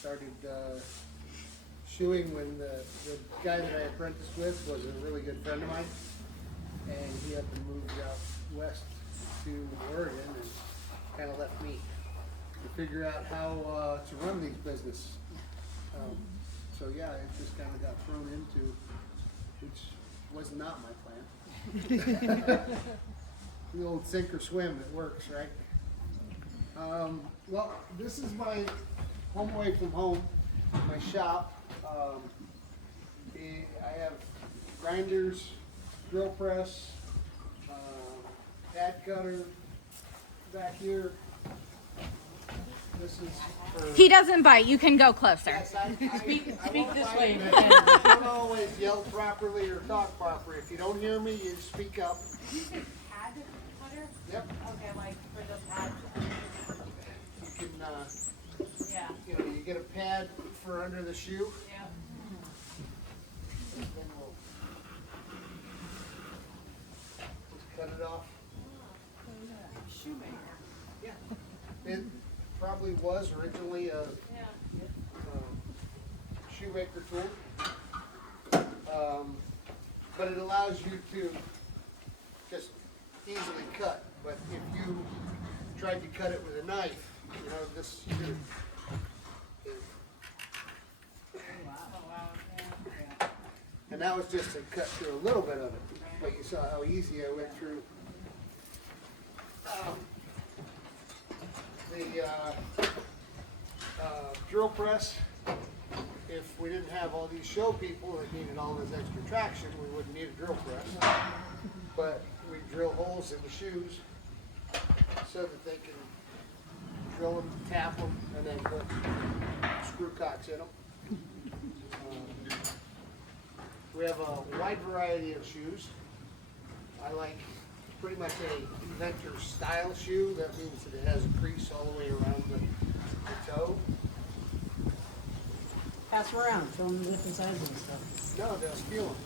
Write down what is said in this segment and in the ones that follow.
Started shoeing when the guy that I apprenticed with was a really good friend of mine, and he up and moved out west to Oregon and kind of left me to figure out how to run these business. So yeah, it just kind of got thrown into, which was not my plan. The old sink or swim, it works, right? Well, this is my home away from home, my shop. I have grinders, drill press, pad cutter back here. This is for, He doesn't bite. You can go closer. yes, Speak won't this bite, way. but I don't always yell properly or talk properly. If you don't hear me, you speak up. Did you say pad cutter? Yep. Okay, like for the pad. You can, Yeah. you know, you get a pad for under the shoe. Yeah. And then we'll just cut it off. Shoemaker. Yeah. It probably was originally a Yeah. shoemaker tool. But it allows you to just easily cut. But if you tried to cut it with a knife, you know, this here is, Oh wow. Yeah. and that was just to cut through a little bit of it. But you saw how easy I went through the drill press. If we didn't have all these show people that needed all this extra traction, we wouldn't need a drill press. But we drill holes in the shoes so that they can drill them, tap them, and then put screw cocks in them. We have a wide variety of shoes. I like pretty much a inventor style shoe. That means that it has a crease all the way around the toe. Pass them around, show them the different sizes and stuff. No, they'll steal them.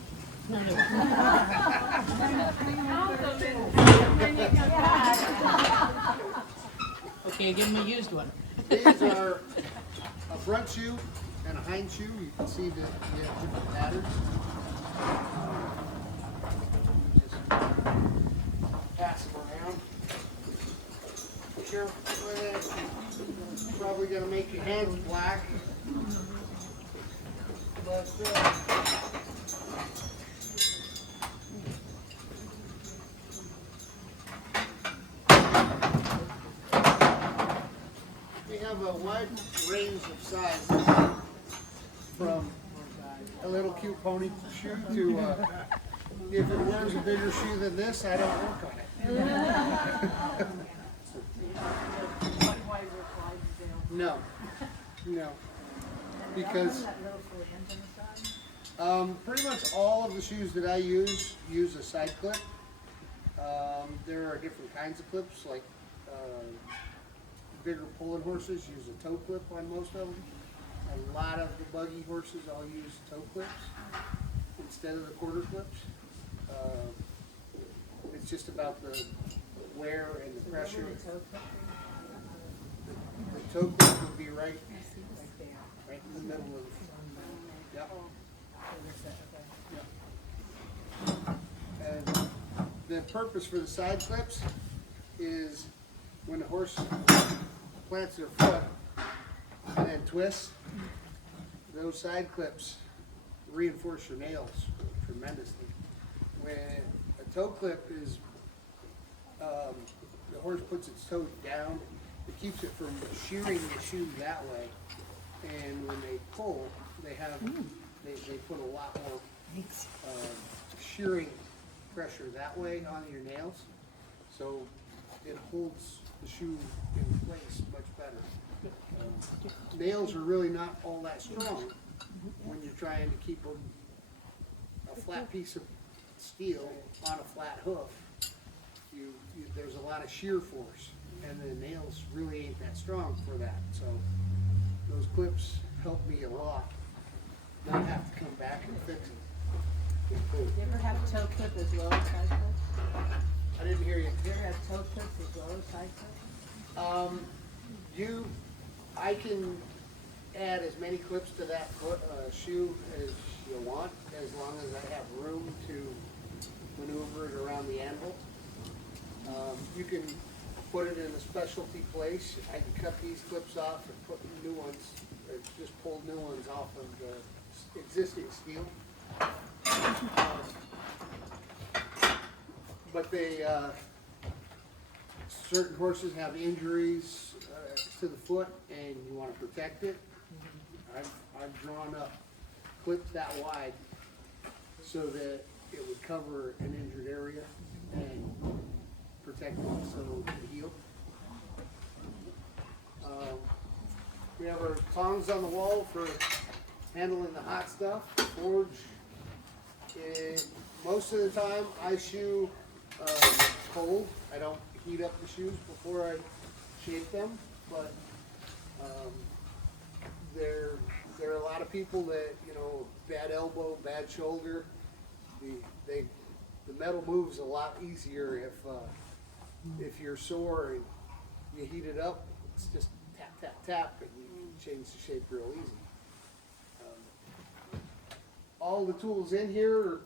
No, no. Okay, give them a used one. These are a front shoe and a hind shoe. You can see that you have different patterns. Just pass them around. Careful with it. Probably gonna make your hands black. But we have a wide range of sizes, from a little cute pony shoe to if it wears a bigger shoe than this, I don't work on it. No, no, because pretty much all of the shoes that I use a side clip. There are different kinds of clips, like bigger pulling horses use a toe clip on most of them. A lot of the buggy horses all use toe clips instead of the quarter clips. It's just about the wear and the pressure. The toe clip would be right in the middle of. Yep. Yep. And the purpose for the side clips is when the horse plants their foot and then twists, those side clips reinforce your nails tremendously. When a toe clip is, the horse puts its toes down, it keeps it from shearing the shoe that way. And when they pull, they have, they put a lot more shearing pressure that way on your nails. So it holds the shoe in place much better. Nails are really not all that strong when you're trying to keep them a flat piece of steel on a flat hoof. There's a lot of shear force, and the nails really ain't that strong for that. So those clips help me a lot. Not have to come back and fix it. You ever have a toe clip as well as side clips? I didn't hear you. You ever have toe clips as well as side clips? I can add as many clips to that shoe as you want, as long as I have room to maneuver it around the anvil. You can put it in a specialty place. I can cut these clips off and put new ones, or just pull new ones off of the existing steel. But certain horses have injuries to the foot, and you want to protect it. I've drawn up clips that wide so that it would cover an injured area and protect it so it can heal. We have our tongs on the wall for handling the hot stuff. Forge. Most of the time, I shoe cold. I don't heat up the shoes before I shape them, but there are a lot of people that, bad elbow, bad shoulder. The metal moves a lot easier if you're sore and you heat it up. It's just tap, tap, tap, and you can change the shape real easy. All the tools in here are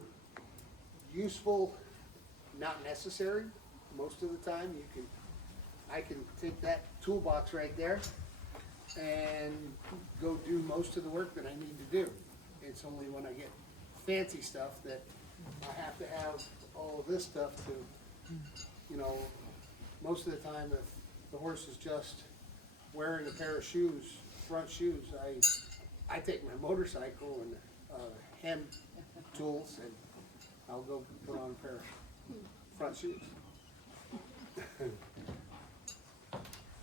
useful, not necessary. Most of the time, I can take that toolbox right there and go do most of the work that I need to do. It's only when I get fancy stuff that I have to have all of this stuff to, most of the time if the horse is just wearing a pair of shoes, front shoes, I take my motorcycle and hand tools and I'll go put on a pair of front shoes.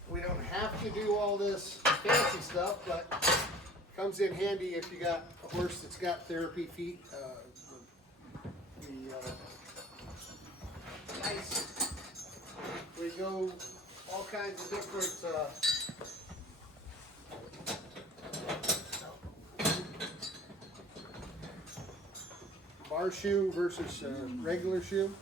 We don't have to do all this fancy stuff, but it comes in handy if you got a horse that's got therapy feet. We go all kinds of different bar shoe versus regular shoe.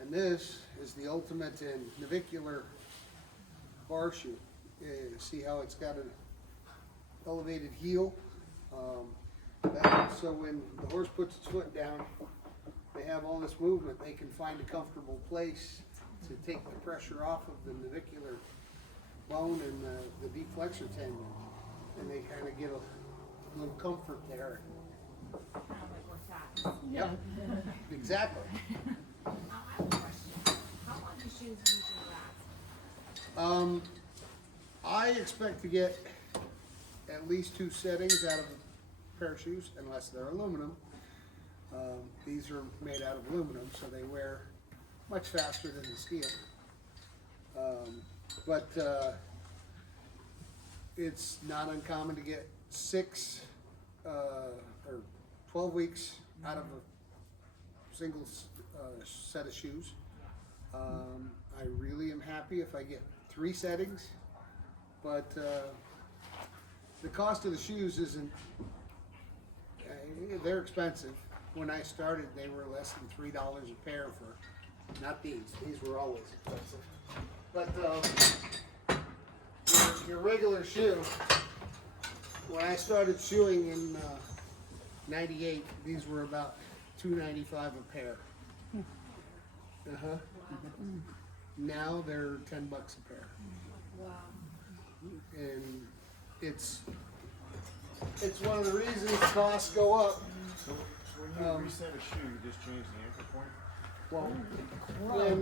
And this is the ultimate in navicular bar shoe. See how it's got an elevated heel? So when the horse puts its foot down, they have all this movement. They can find a comfortable place to take the pressure off of the navicular bone and the deep flexor tendon. And they kind of get a little comfort there. Kind of like we're fat. Yep, exactly. I have a question. How long do shoes usually last? I expect to get at least 2 settings out of a pair of shoes, unless they're aluminum. These are made out of aluminum, so they wear much faster than the steel. But it's not uncommon to get 6 or 12 weeks out of a single set of shoes. I really am happy if I get 3 settings, but the cost of the shoes isn't, they're expensive. When I started, they were less than $3 a pair for, not these were always expensive. But your regular shoe, when I started shoeing in 98, these were about $2.95 a pair. Now they're $10 a pair. Wow. And it's one of the reasons costs go up. So when you reset a shoe, you just change the anchor point? Well, when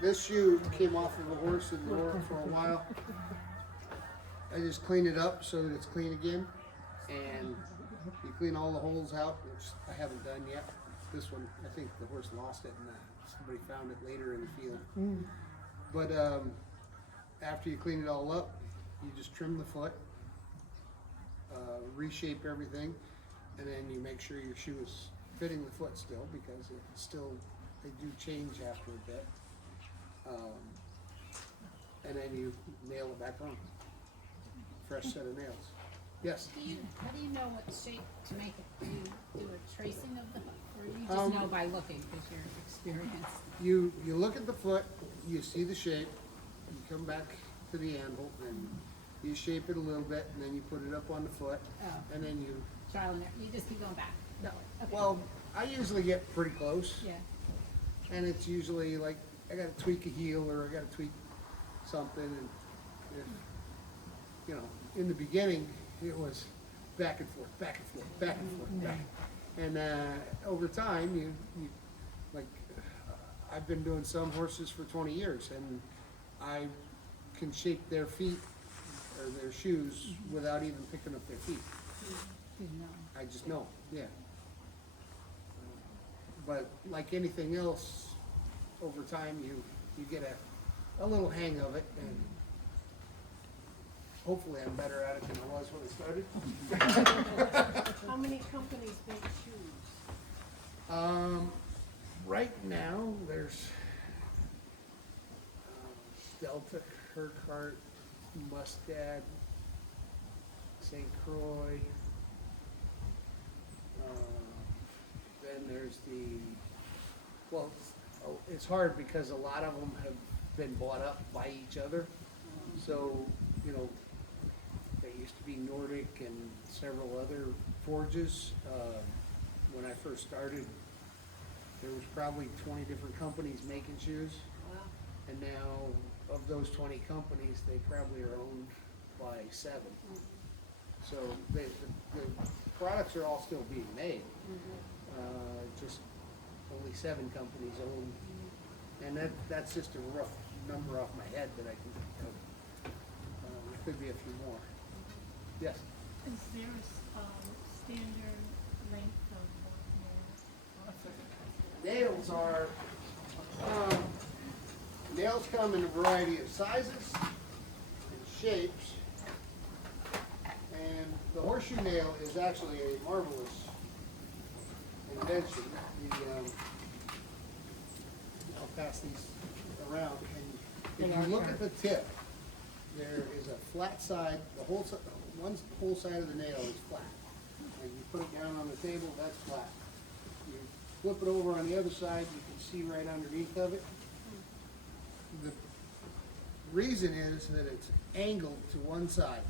this shoe came off of a horse and wore it for a while, I just clean it up so that it's clean again, and you clean all the holes out, which I haven't done yet. This one, I think the horse lost it, and somebody found it later in the field. But after you clean it all up, you just trim the foot, reshape everything, and then you make sure your shoe is fitting the foot still, because they do change after a bit. And then you nail it back on. Fresh set of nails. Yes? How do you know what shape to make it? Do you do a tracing of the hook, or you just know by looking, because you're experienced. You look at the foot, you see the shape, you come back to the anvil, and you shape it a little bit, and then you put it up on the foot, Oh. and then you, Trial and error, you just keep going back. No. Okay. well, I usually get pretty close, Yeah, and it's usually like, I gotta tweak a heel, or I gotta tweak something, and if, you know, in the beginning, it was back and forth, back and forth, back and forth, back. And, over time, you, like, I've been doing some horses for 20 years, and I can shape their feet, or their shoes, without even picking up their feet. didn't know. I just know, yeah. But like anything else, over time, you get a little hang of it, and hopefully I'm better at it than I was when I started. How many companies make shoes? Right now, there's Delta, Kirkhart, Mustad, St. Croix. Then there's well, it's hard because a lot of them have been bought up by each other. So, you know, there used to be Nordic and several other forges. When I first started, there was probably 20 different companies making shoes. Wow. And now, of those 20 companies, they probably are owned by 7. So the products are all still being made. Just only 7 companies own, and that's just a rough number off my head that I can think of. There could be a few more. Yes? Is there a standard length of Nails are, nails come in a variety of sizes and shapes. And the horseshoe nail is actually a marvelous invention. I'll pass these around, and if you look at the tip, there is a flat side, one whole side of the nail is flat. And you put it down on the table, that's flat. You flip it over on the other side, you can see right underneath of it. The reason is that it's angled to one side.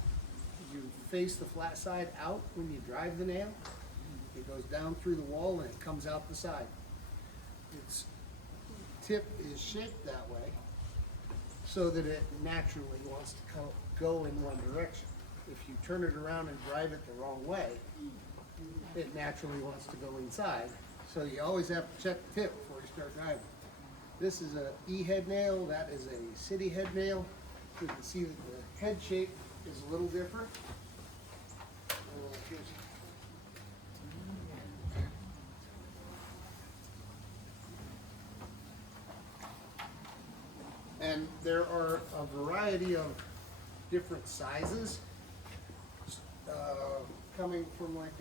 You face the flat side out when you drive the nail. It goes down through the wall and it comes out the side. Its tip is shaped that way so that it naturally wants to go in one direction. If you turn it around and drive it the wrong way, it naturally wants to go inside. So you always have to check the tip before you start driving. This is a E-head nail, that is a city head nail. You can see that the head shape is a little different. Here's and there are a variety of different sizes, coming from like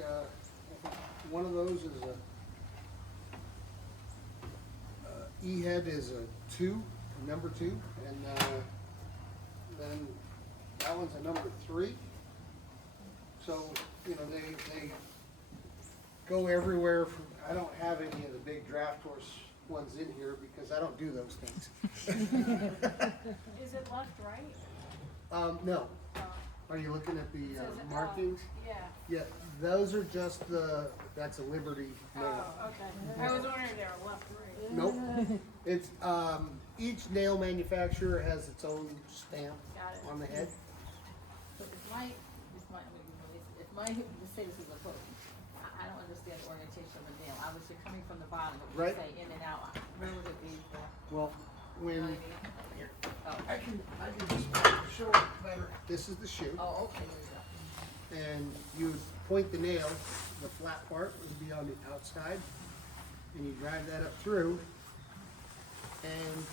one of those is a E-head is a 2, number 2, and then that one's a number 3. So, you know, they go everywhere from, I don't have any of the big draft horse ones in here because I don't do those things. Is it left, right? No. Are you looking at the Says it, markings? Yeah. Yeah, those are just that's a Liberty nail. Oh, okay. I was wondering if they were left, right? Nope. It's, each nail manufacturer has its own stamp Got it. on the head. So if my, let's say this is a foot, I don't understand the orientation of a nail. Obviously, coming from the bottom, it Right. would say in and out. Where would it be? Well, You know when, what I mean? here, Oh, I can just show it better. This is the shoe, oh, okay, there you go. and you point the nail, the flat part would be on the outside, and you drive that up through. And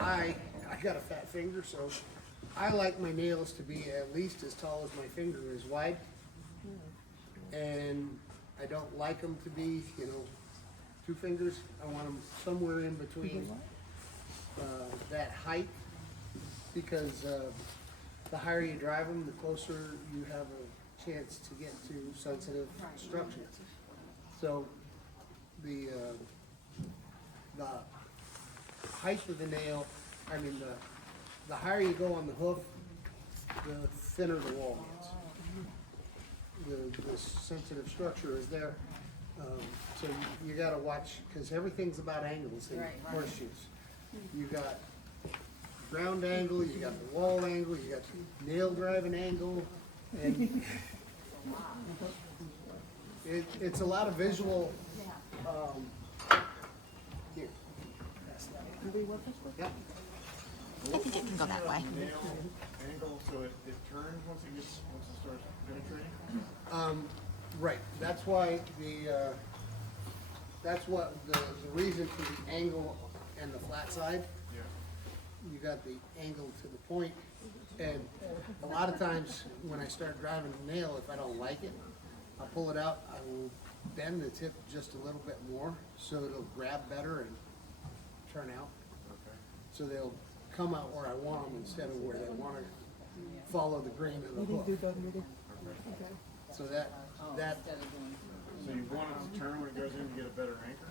I got a fat finger, so I like my nails to be at least as tall as my finger is wide. And I don't like them to be, 2 fingers. I want them somewhere in between that height, because the higher you drive them, the closer you have a chance to get to sensitive structure. So the height of the nail, I mean, the higher you go on the hoof, the thinner the wall gets. The sensitive structure is there, so you gotta watch, cause everything's about angles in Right, right. horseshoes. You got ground angle, you got the wall angle, you got the nail driving angle, and it's a lot of visual, here. Pass that. Yep. I think it can go that way. Nail angle, so it turns once it starts penetrating? Right, that's why that's what the reason for the angle and the flat side. Yeah. You got the angle to the point, and a lot of times when I start driving the nail, if I don't like it, I'll pull it out, I will bend the tip just a little bit more, so it'll grab better and turn out. Okay. So they'll come out where I want them instead of where they want to follow the grain of the hoof. So that Instead of doing. So you want it to turn when it goes in to get a better anchor?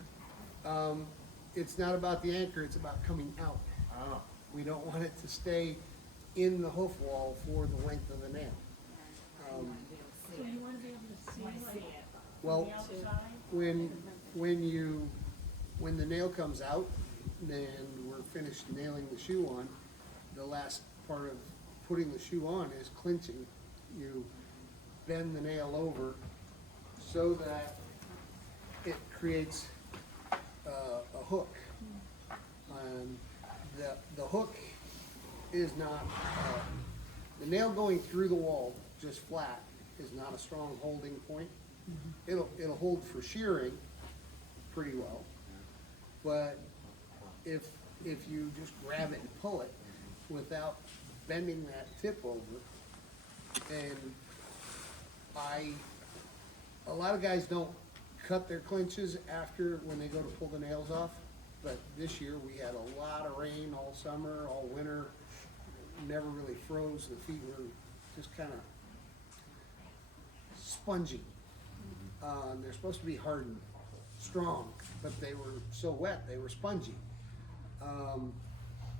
it's not about the anchor, it's about coming out. Ah, We don't want it to stay in the hoof wall for the length of the nail. So you wanna be able to see like Well, the outside? when the nail comes out and we're finished nailing the shoe on, the last part of putting the shoe on is clinching. You bend the nail over so that it creates a hook. The hook is not, the nail going through the wall just flat is not a strong holding point. It'll hold for shearing pretty well, but if you just grab it and pull it without bending that tip over, and a lot of guys don't cut their clinches after when they go to pull the nails off, but this year we had a lot of rain all summer, all winter, never really froze, the feet were just kind of spongy. They're supposed to be hard and strong, but they were so wet, they were spongy.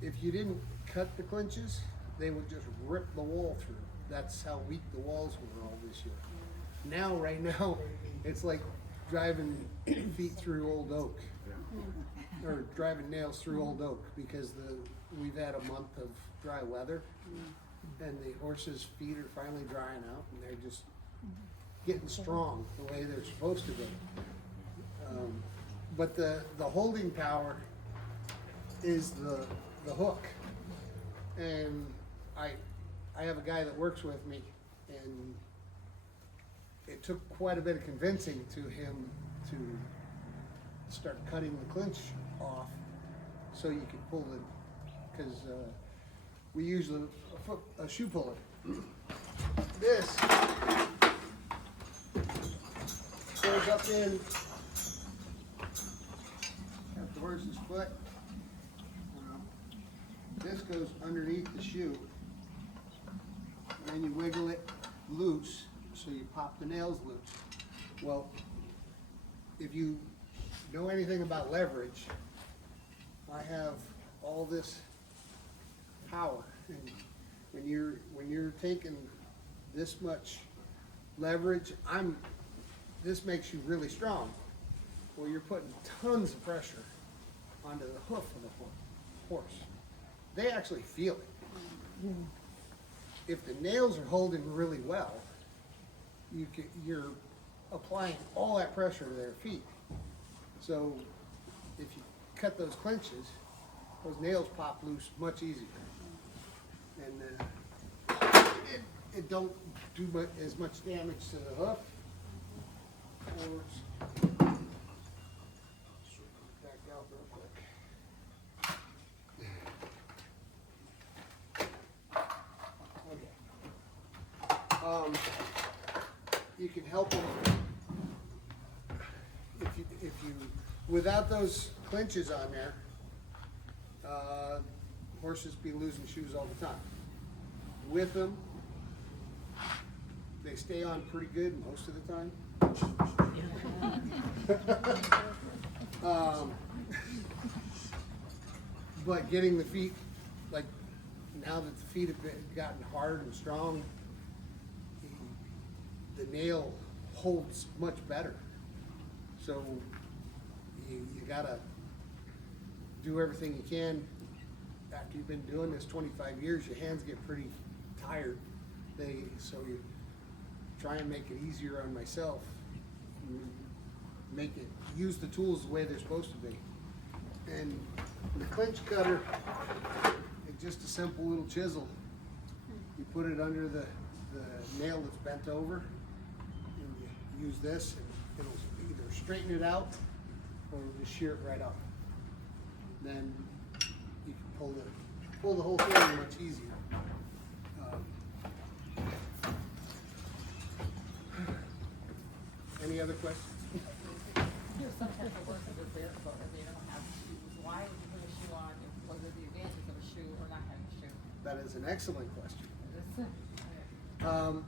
If you didn't cut the clinches, they would just rip the wall through. That's how weak the walls were all this year. Now, right now, it's like driving feet through old oak, or driving nails through old oak, because we've had a month of dry weather, and the horses' feet are finally drying out, and they're just getting strong the way they're supposed to be. But the holding power is the hook, and I have a guy that works with me, and it took quite a bit of convincing to him to start cutting the clinch off so you could pull it, because we use a shoe puller. This goes up in at the horse's foot. This goes underneath the shoe. And then you wiggle it loose, so you pop the nails loose. Well, if you know anything about leverage, I have all this power, and when you're taking this much leverage, this makes you really strong. Well, you're putting tons of pressure onto the hoof of the horse. They actually feel it. If the nails are holding really well, you're applying all that pressure to their feet. So if you cut those clinches, those nails pop loose much easier. And it don't do as much damage to the hoof. Back out real quick. Okay. You can help them if you without those clinches on there. Horses be losing shoes all the time. With them, they stay on pretty good most of the time. But getting the feet, like, now that the feet have gotten hard and strong, the nail holds much better. So you gotta do everything you can. After you've been doing this 25 years, your hands get pretty tired. So you try and make it easier on myself. Use the tools the way they're supposed to be. And the clinch cutter is just a simple little chisel. You put it under the nail that's bent over, and you use this, and it'll either straighten it out or just shear it right off. Then you can pull the whole thing much easier. Any other questions? There's some type of work that is there, but if they don't have shoes, why would you put a shoe on? What are the advantages of a shoe or not having a shoe? That is an excellent question. That's it.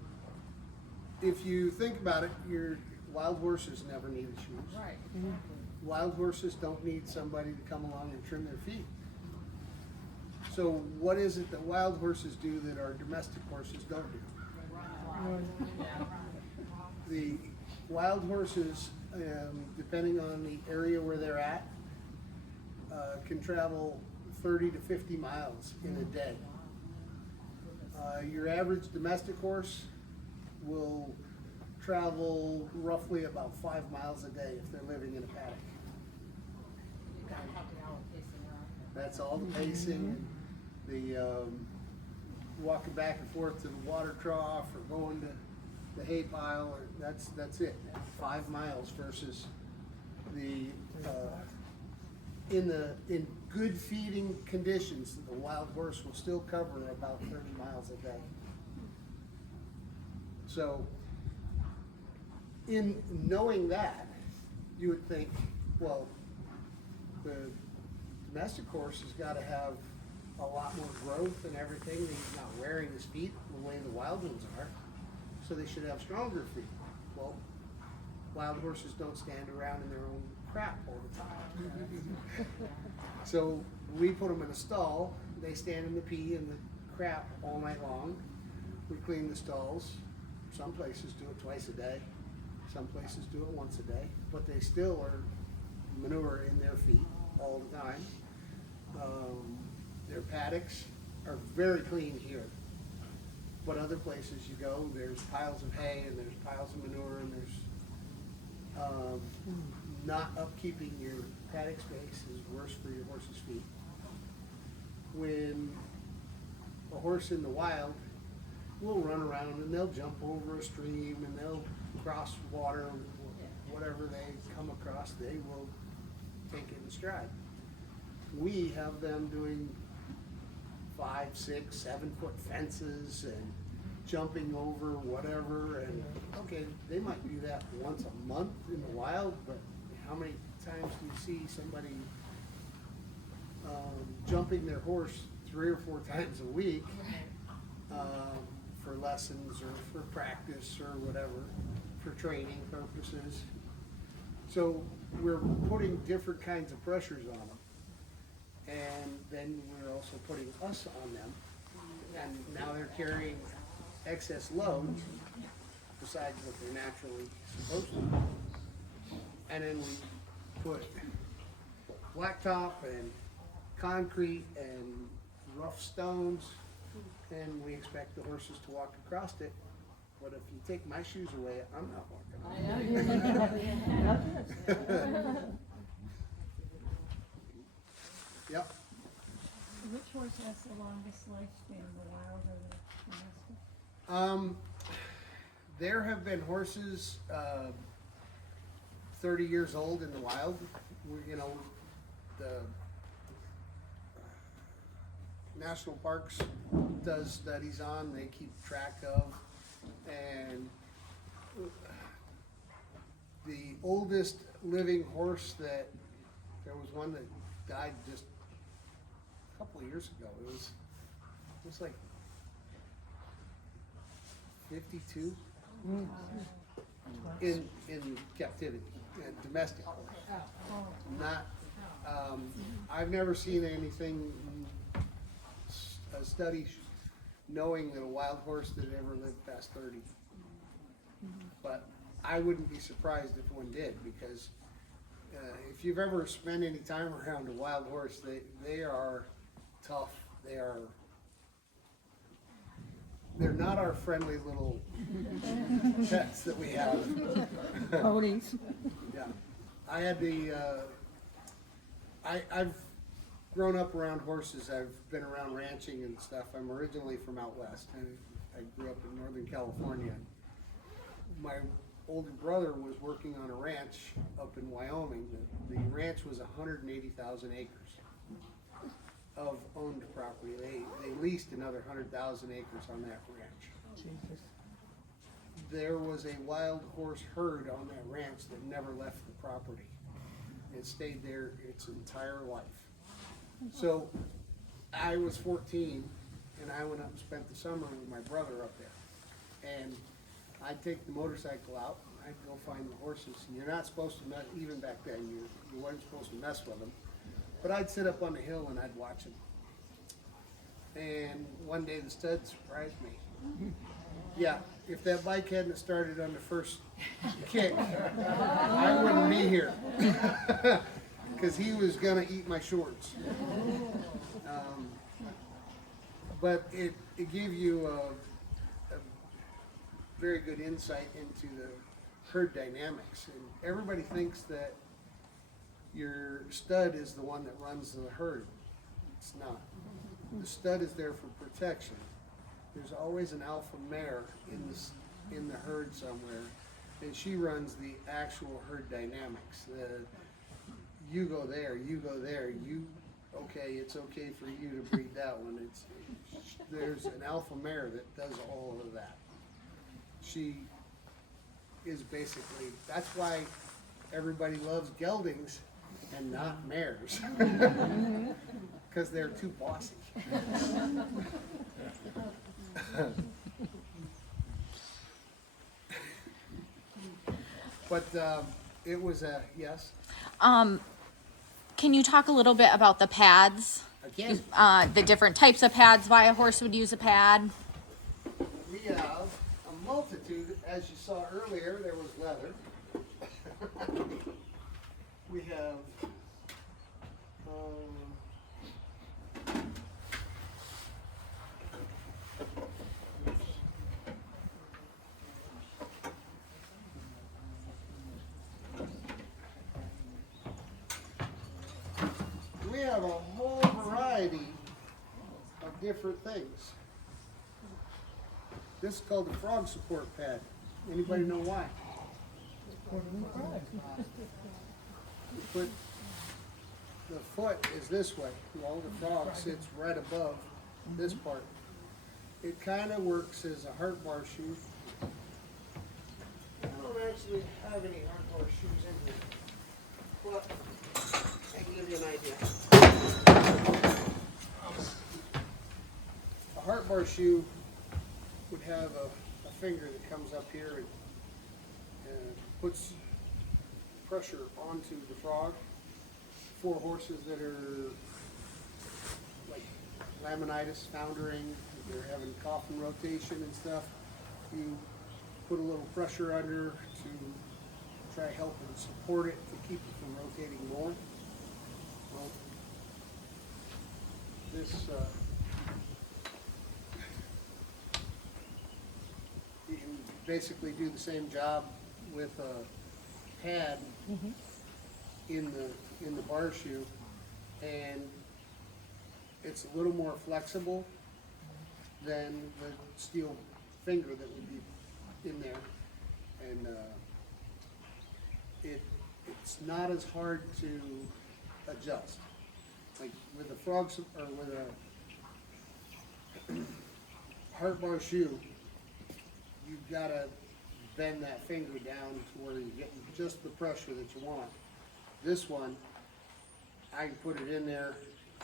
If you think about it, your wild horses never needed shoes. Right, exactly. Wild horses don't need somebody to come along and trim their feet. So what is it that wild horses do that our domestic horses don't do? Yeah. The wild horses, depending on the area where they're at, can travel 30 to 50 miles in a day. Your average domestic horse will travel roughly about 5 miles a day if they're living in a paddock. You gotta help it out with pacing around. That's all the pacing, the walking back and forth to the water trough or going to the hay pile, or that's it. 5 miles versus the in good feeding conditions, the wild horse will still cover about 30 miles a day. So in knowing that, you would think, well, the domestic horse has got to have a lot more growth and everything. He's not wearing his feet the way the wild ones are, so they should have stronger feet. Well, wild horses don't stand around in their own crap all the time. So we put them in a stall. They stand in the pee and the crap all night long. We clean the stalls. Some places do it twice a day. Some places do it once a day, but they still are manure in their feet all the time. Their paddocks are very clean here, but other places you go, there's piles of hay and there's piles of manure and there's not upkeeping your paddock space is worse for your horse's feet. When a horse in the wild will run around and they'll jump over a stream and they'll cross water, whatever they come across, they will take it in stride. We have them doing 5, 6, 7 foot fences and jumping over whatever, and okay, they might do that once a month in the wild, but how many times do you see somebody jumping their horse 3 or 4 times a week for lessons or for practice or whatever, for training purposes? So we're putting different kinds of pressures on them, and then we're also putting us on them, and now they're carrying excess load besides what they're naturally supposed to. And then we put blacktop and concrete and rough stones, and we expect the horses to walk across it. But if you take my shoes away, I'm not walking on it. Yep. Which horse has the longest lifespan, the wild or the domestic? There have been horses 30 years old in the wild. You know, the National Parks does studies on, they keep track of, and the oldest living horse that, there was one that died just a couple of years ago. It was like 52 in captivity. domestic. Not, I've never seen anything, a study knowing that a wild horse that ever lived past 30. But I wouldn't be surprised if one did, because if you've ever spent any time around a wild horse, they are tough. They're not our friendly little pets that we have. Ponies. Yeah, I had I've grown up around horses. I've been around ranching and stuff. I'm originally from out west. I grew up in Northern California. My older brother was working on a ranch up in Wyoming. The ranch was 180,000 acres of owned property. They leased another 100,000 acres on that ranch. There was a wild horse herd on that ranch that never left the property. It stayed there its entire life. So I was 14 and I went up and spent the summer with my brother up there. And I'd take the motorcycle out and I'd go find the horses. And you're not supposed to mess, even back then, you weren't supposed to mess with them. But I'd sit up on the hill and I'd watch them. And one day the stud surprised me. Yeah, if that bike hadn't started on the first kick, I wouldn't be here. Because he was gonna eat my shorts. But it gave you a very good insight into the herd dynamics. And everybody thinks that your stud is the one that runs the herd. It's not. The stud is there for protection. There's always an alpha mare in the herd somewhere, and she runs the actual herd dynamics. You go there, okay, it's okay for you to breed that one. There's an alpha mare that does all of that. She is basically, that's why everybody loves geldings and not mares. Because they're too bossy. But it was a, yes? Can you talk a little bit about the pads? Again, The different types of pads, why a horse would use a pad? we have a multitude, as you saw earlier, there was leather. We have a whole variety of different things. This is called the frog support pad. Anybody know why? You put the foot is this way. Well, the frog sits right above this part. It kind of works as a heart bar shoe. I don't actually have any heart bar shoes in here, but I can give you an idea. A heart bar shoe would have a finger that comes up here and puts pressure onto the frog. For horses that are like laminitis, foundering, they're having coffin rotation and stuff, you put a little pressure under to try to help and support it to keep it from rotating more. Well, this you can basically do the same job with a pad in the bar shoe, and it's a little more flexible than the steel finger that would be in there, and it's not as hard to adjust. Like with a frog or with a heart bar shoe, you've got to bend that finger down to where you're getting just the pressure that you want. This one, I can put it in there.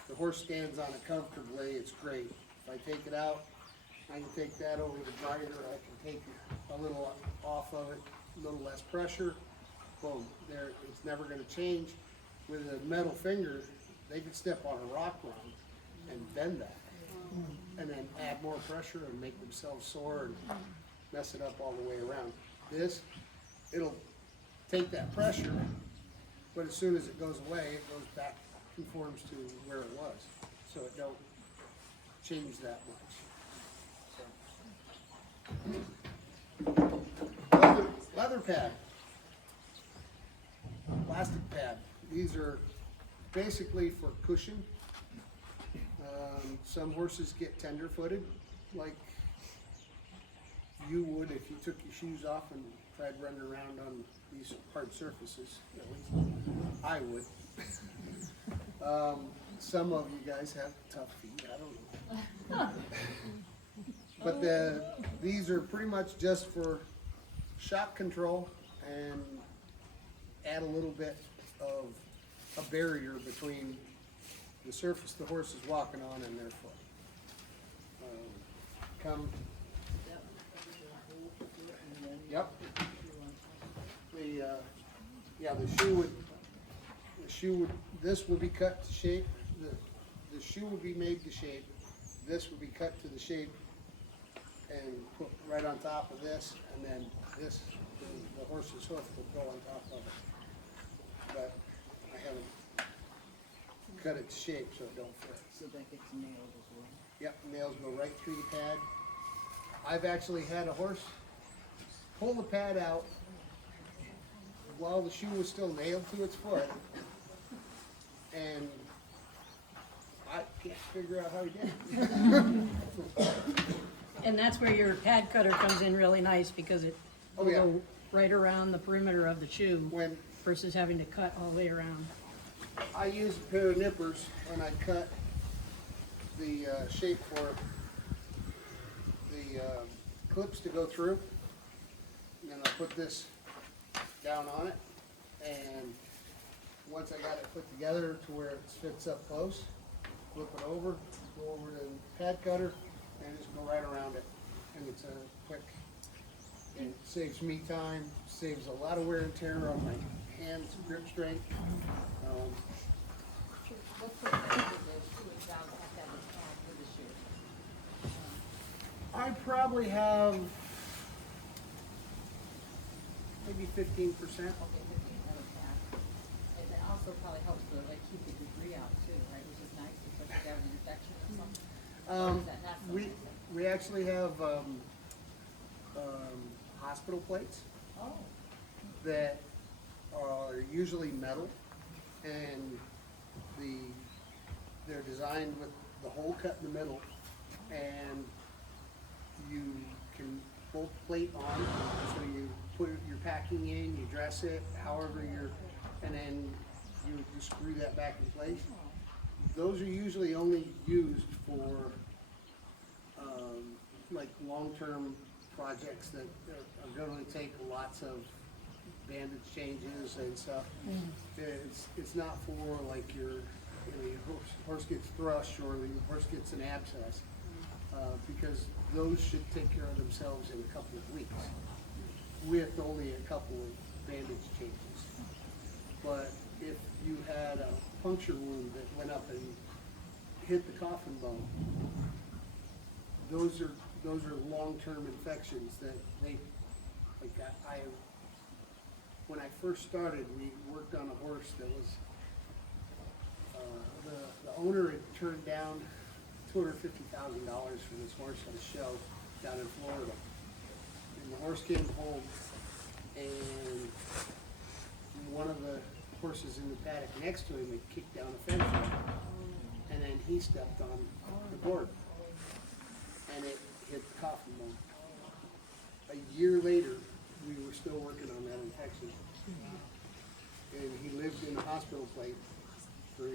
The horse stands on it comfortably. It's great. If I take it out, I can take that over the grinder. I can take a little off of it, a little less pressure, boom, it's never gonna change. With a metal finger, they could step on a rock run and bend that, and then add more pressure and make themselves sore and mess it up all the way around. This, it'll take that pressure, but as soon as it goes away, it goes back, conforms to where it was, so it don't change that much. So. Leather pad, plastic pad. These are basically for cushion. Some horses get tender-footed, like you would if you took your shoes off and tried running around on these hard surfaces. At least I would. Some of you guys have tough feet. I don't know. But these are pretty much just for shock control and add a little bit of a barrier between the surface the horse is walking on and their foot. Yep. The shoe would, this would be cut to shape. The shoe would be made to shape. This would be cut to the shape and put right on top of this, and then this, the horse's hoof would go on top of it. But I haven't cut it to shape so it don't fit. So that gets nailed as well. Yep, nails go right through the pad. I've actually had a horse pull the pad out while the shoe was still nailed to its foot, and I can't figure out how he did it. And that's where your pad cutter comes in really nice, because it Oh, will yeah. go right around the perimeter of the shoe When versus having to cut all the way around. I use a pair of nippers when I cut the shape for the clips to go through. And then I put this down on it, and once I got it put together to where it fits up close, flip it over, go over to the pad cutter, and just go right around it. And it's a quick, it saves me time, saves a lot of wear and tear on my hands, grip strength. What's the percentage of the shoe and down have to have a pad for the shoe? I probably have maybe 15%. Okay, 15 of a pad. And it also probably helps to like keep the debris out too, right, which is nice, especially if you have an infection or something. Or is that not so nice? We actually have hospital plates Oh, that are usually metal, and they're designed with the hole cut in the middle, and you can bolt the plate on, so you put your packing in, you dress it, however and then you just screw that back in place. Those are usually only used for like long-term projects that are going to take lots of bandage changes and stuff. It's not for like your horse gets thrush or your horse gets an abscess, because those should take care of themselves in a couple of weeks with only a couple of bandage changes. But if you had a puncture wound that went up and hit the coffin bone, those are long-term infections that they, like when I first started, we worked on a horse that was, the owner had turned down $250,000 for this horse at a show down in Florida. And the horse came home, and one of the horses in the paddock next to him had kicked down a fence rail, and then he stepped on the board, and it hit the coffin bone. A year later, we were still working on that infection, and he lived in a hospital plate for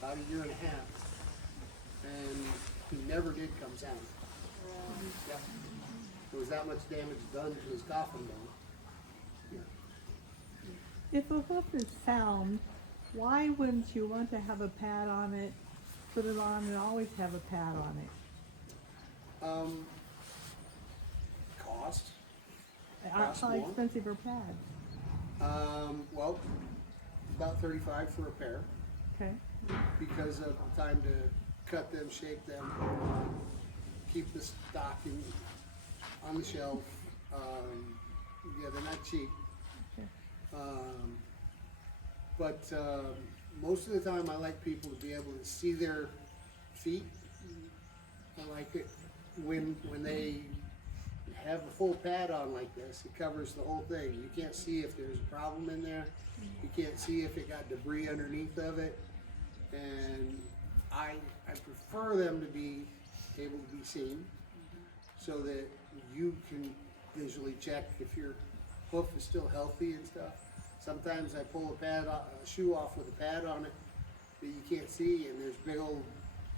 about a year and a half, and he never did come down. Yeah. There was that much damage done to his coffin bone. Yeah. If a hoof is found, why wouldn't you want to have a pad on it, put it on and always have a pad on it? Cost. How more. expensive are pads? Well, about 35 for a pair, Okay, because of the time to cut them, shake them, keep the stocking on the shelf. Yeah, they're not cheap. okay. But most of the time, I like people to be able to see their feet. I like it when they have a full pad on like this. It covers the whole thing. You can't see if there's a problem in there. You can't see if it got debris underneath of it. And I prefer them to be able to be seen, so that you can visually check if your hoof is still healthy and stuff. Sometimes I pull a shoe off with a pad on it that you can't see, and there's big old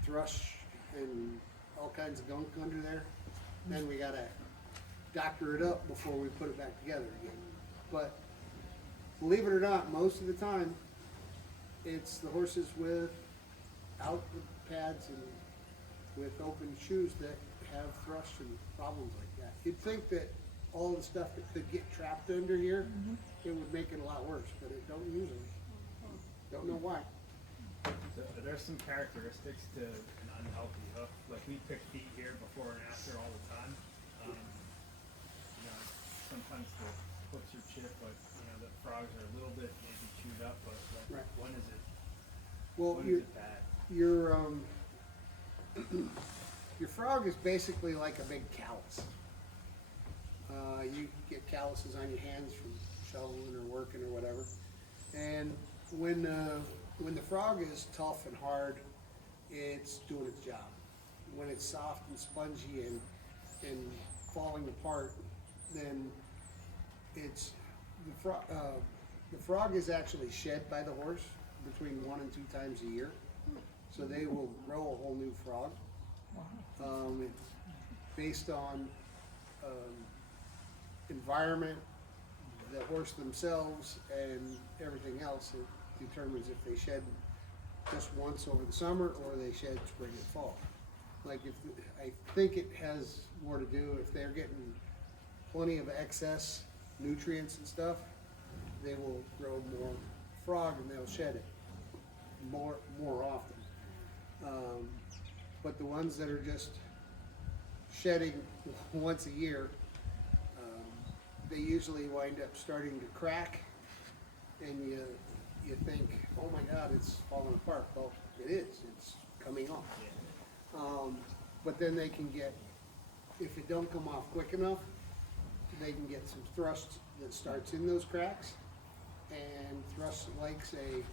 thrush and all kinds of gunk under there. Then we gotta doctor it up before we put it back together again. But believe it or not, most of the time, it's the horses without the pads and with open shoes that have thrush and problems like that. You'd think that all the stuff that could get trapped under here, it would make it a lot worse, but it don't usually. Don't know why. So there's some characteristics to an unhealthy hoof. Like we pick feet here before and after all the time. You know, sometimes the hooks are chipped, but you know the frogs are a little bit maybe chewed up. But like, Right. when is it? Well, When is it bad? your frog is basically like a big callus. You get calluses on your hands from shoveling or working or whatever. And when the frog is tough and hard, it's doing its job. When it's soft and spongy and falling apart, then it's the frog is actually shed by the horse between 1 and 2 times a year. So they will grow a whole new frog. Based on environment, the horse themselves, and everything else, it determines if they shed just once over the summer or they shed spring and fall. Like I think it has more to do if they're getting plenty of excess nutrients and stuff, they will grow more frog and they'll shed it more often. But the ones that are just shedding once a year, they usually wind up starting to crack, and you think, oh my God, it's falling apart. Well, it is. It's coming off. But then they can get, if it don't come off quick enough, they can get some thrust that starts in those cracks, and thrust likes a,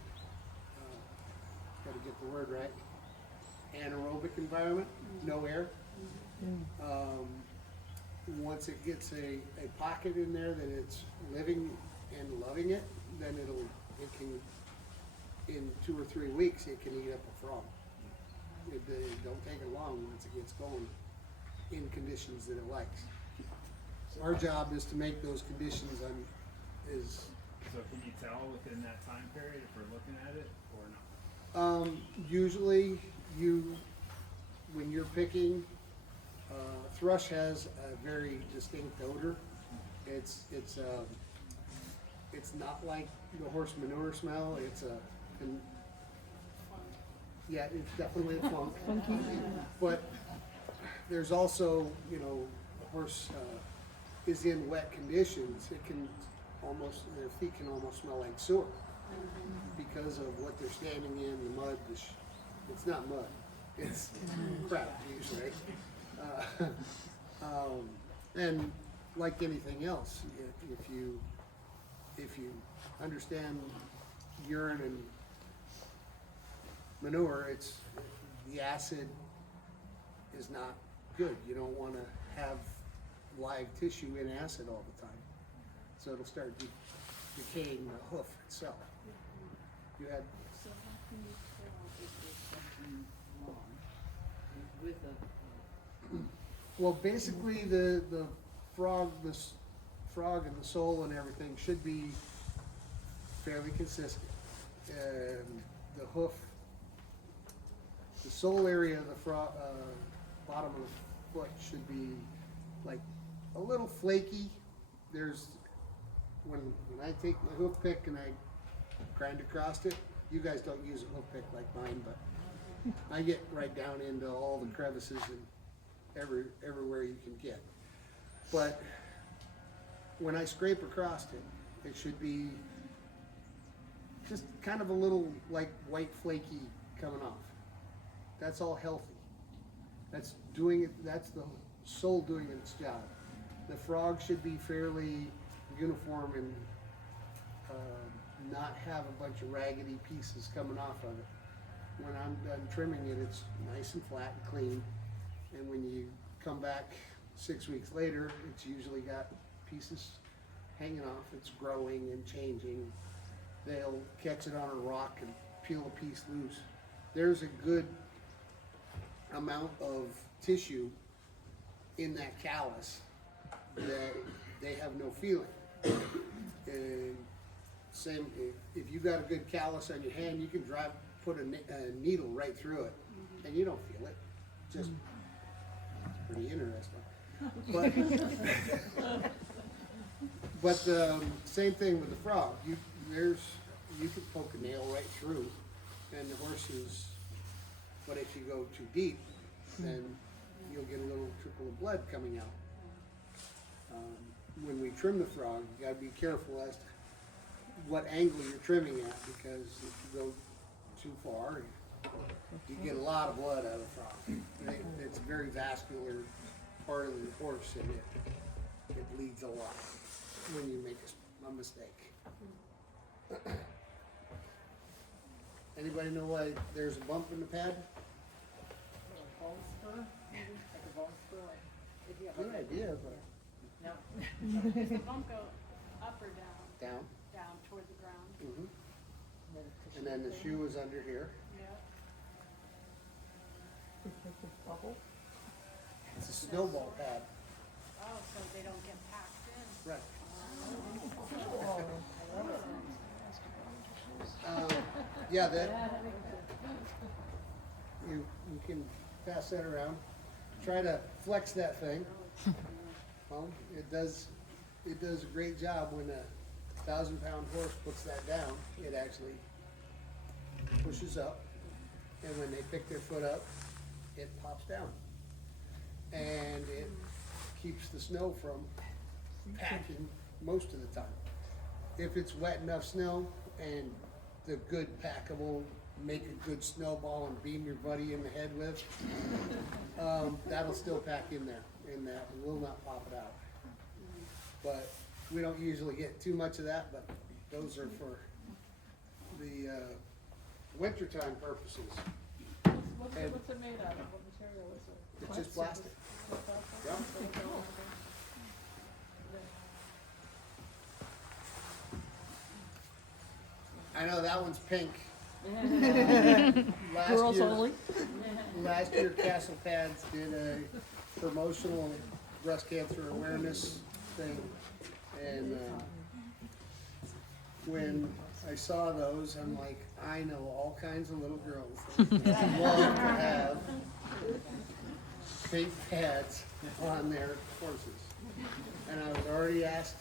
gotta get the word right, anaerobic environment, no air. Once it gets a pocket in there that it's living and loving it, then it can, in 2 or 3 weeks, it can eat up a frog. It don't take it long once it gets going in conditions that it likes. Our job is to make those conditions So can you tell within that time period if we're looking at it or not? usually when you're picking, thrush has a very distinct odor. It's not like the horse manure smell. Yeah, it's definitely a funk. But there's also, the horse is in wet conditions. It can their feet can almost smell like sewer because of what they're standing in, the mud. It's not mud. It's crap usually. And like anything else, if you understand urine and manure, the acid is not good. You don't want to have live tissue in acid all the time, so it'll start decaying the hoof itself. You had So how can you tell if there's something wrong with the well, basically the frog and the sole and everything should be fairly consistent. The hoof, the sole area of the bottom of the foot should be like a little flaky. There's when I take my hoof pick and I grind across it, you guys don't use a hoof pick like mine, but I get right down into all the crevices and everywhere you can get. But when I scrape across it, it should be just kind of a little like white flaky coming off. That's all healthy. That's doing it, that's the sole doing its job. The frog should be fairly uniform and not have a bunch of raggedy pieces coming off of it. When I'm done trimming it, it's nice and flat and clean. And when you come back 6 weeks later, it's usually got pieces hanging off. It's growing and changing. They'll catch it on a rock and peel a piece loose. There's a good amount of tissue in that callus that they have no feeling. And same, if you got a good callus on your hand, you can put a needle right through it, and you don't feel it. Just pretty interesting. But same thing with the frog. You can poke a nail right through, and the horses. But if you go too deep, then you'll get a little trickle of blood coming out. When we trim the frog, you gotta be careful as to what angle you're trimming at, because if you go too far, you get a lot of blood out of the frog. It's a very vascular part of the horse, and it bleeds a lot when you make a mistake. Anybody know why there's a bump in the pad? Bone spur, maybe, like a bone spur, like, if you have Good like idea, but no. Does the bump go up or down? down. Down toward the ground? Mhm. And then the shoe is under here. Yeah. Bubble? It's a snowball pad. Oh, so they don't get packed in. Right. Yeah, that, you can pass that around. Try to flex that thing. Well, it does a great job when a 1,000-pound horse puts that down. It actually pushes up, and when they pick their foot up, it pops down. And it keeps the snow from packing most of the time. If it's wet enough snow and the good packable, make a good snowball and beam your buddy in the head with, that'll still pack in there, and that will not pop it out. But we don't usually get too much of that, but those are for the wintertime purposes. What's And- it made out of? What material is it? It's just plastic. Just plastic? Yeah. I know that one's pink. Girls only. Last year, Castle Pads did a promotional breast cancer awareness thing, and when I saw those, I'm like, I know all kinds of little girls that love to have pink pads on their horses. And I was already asked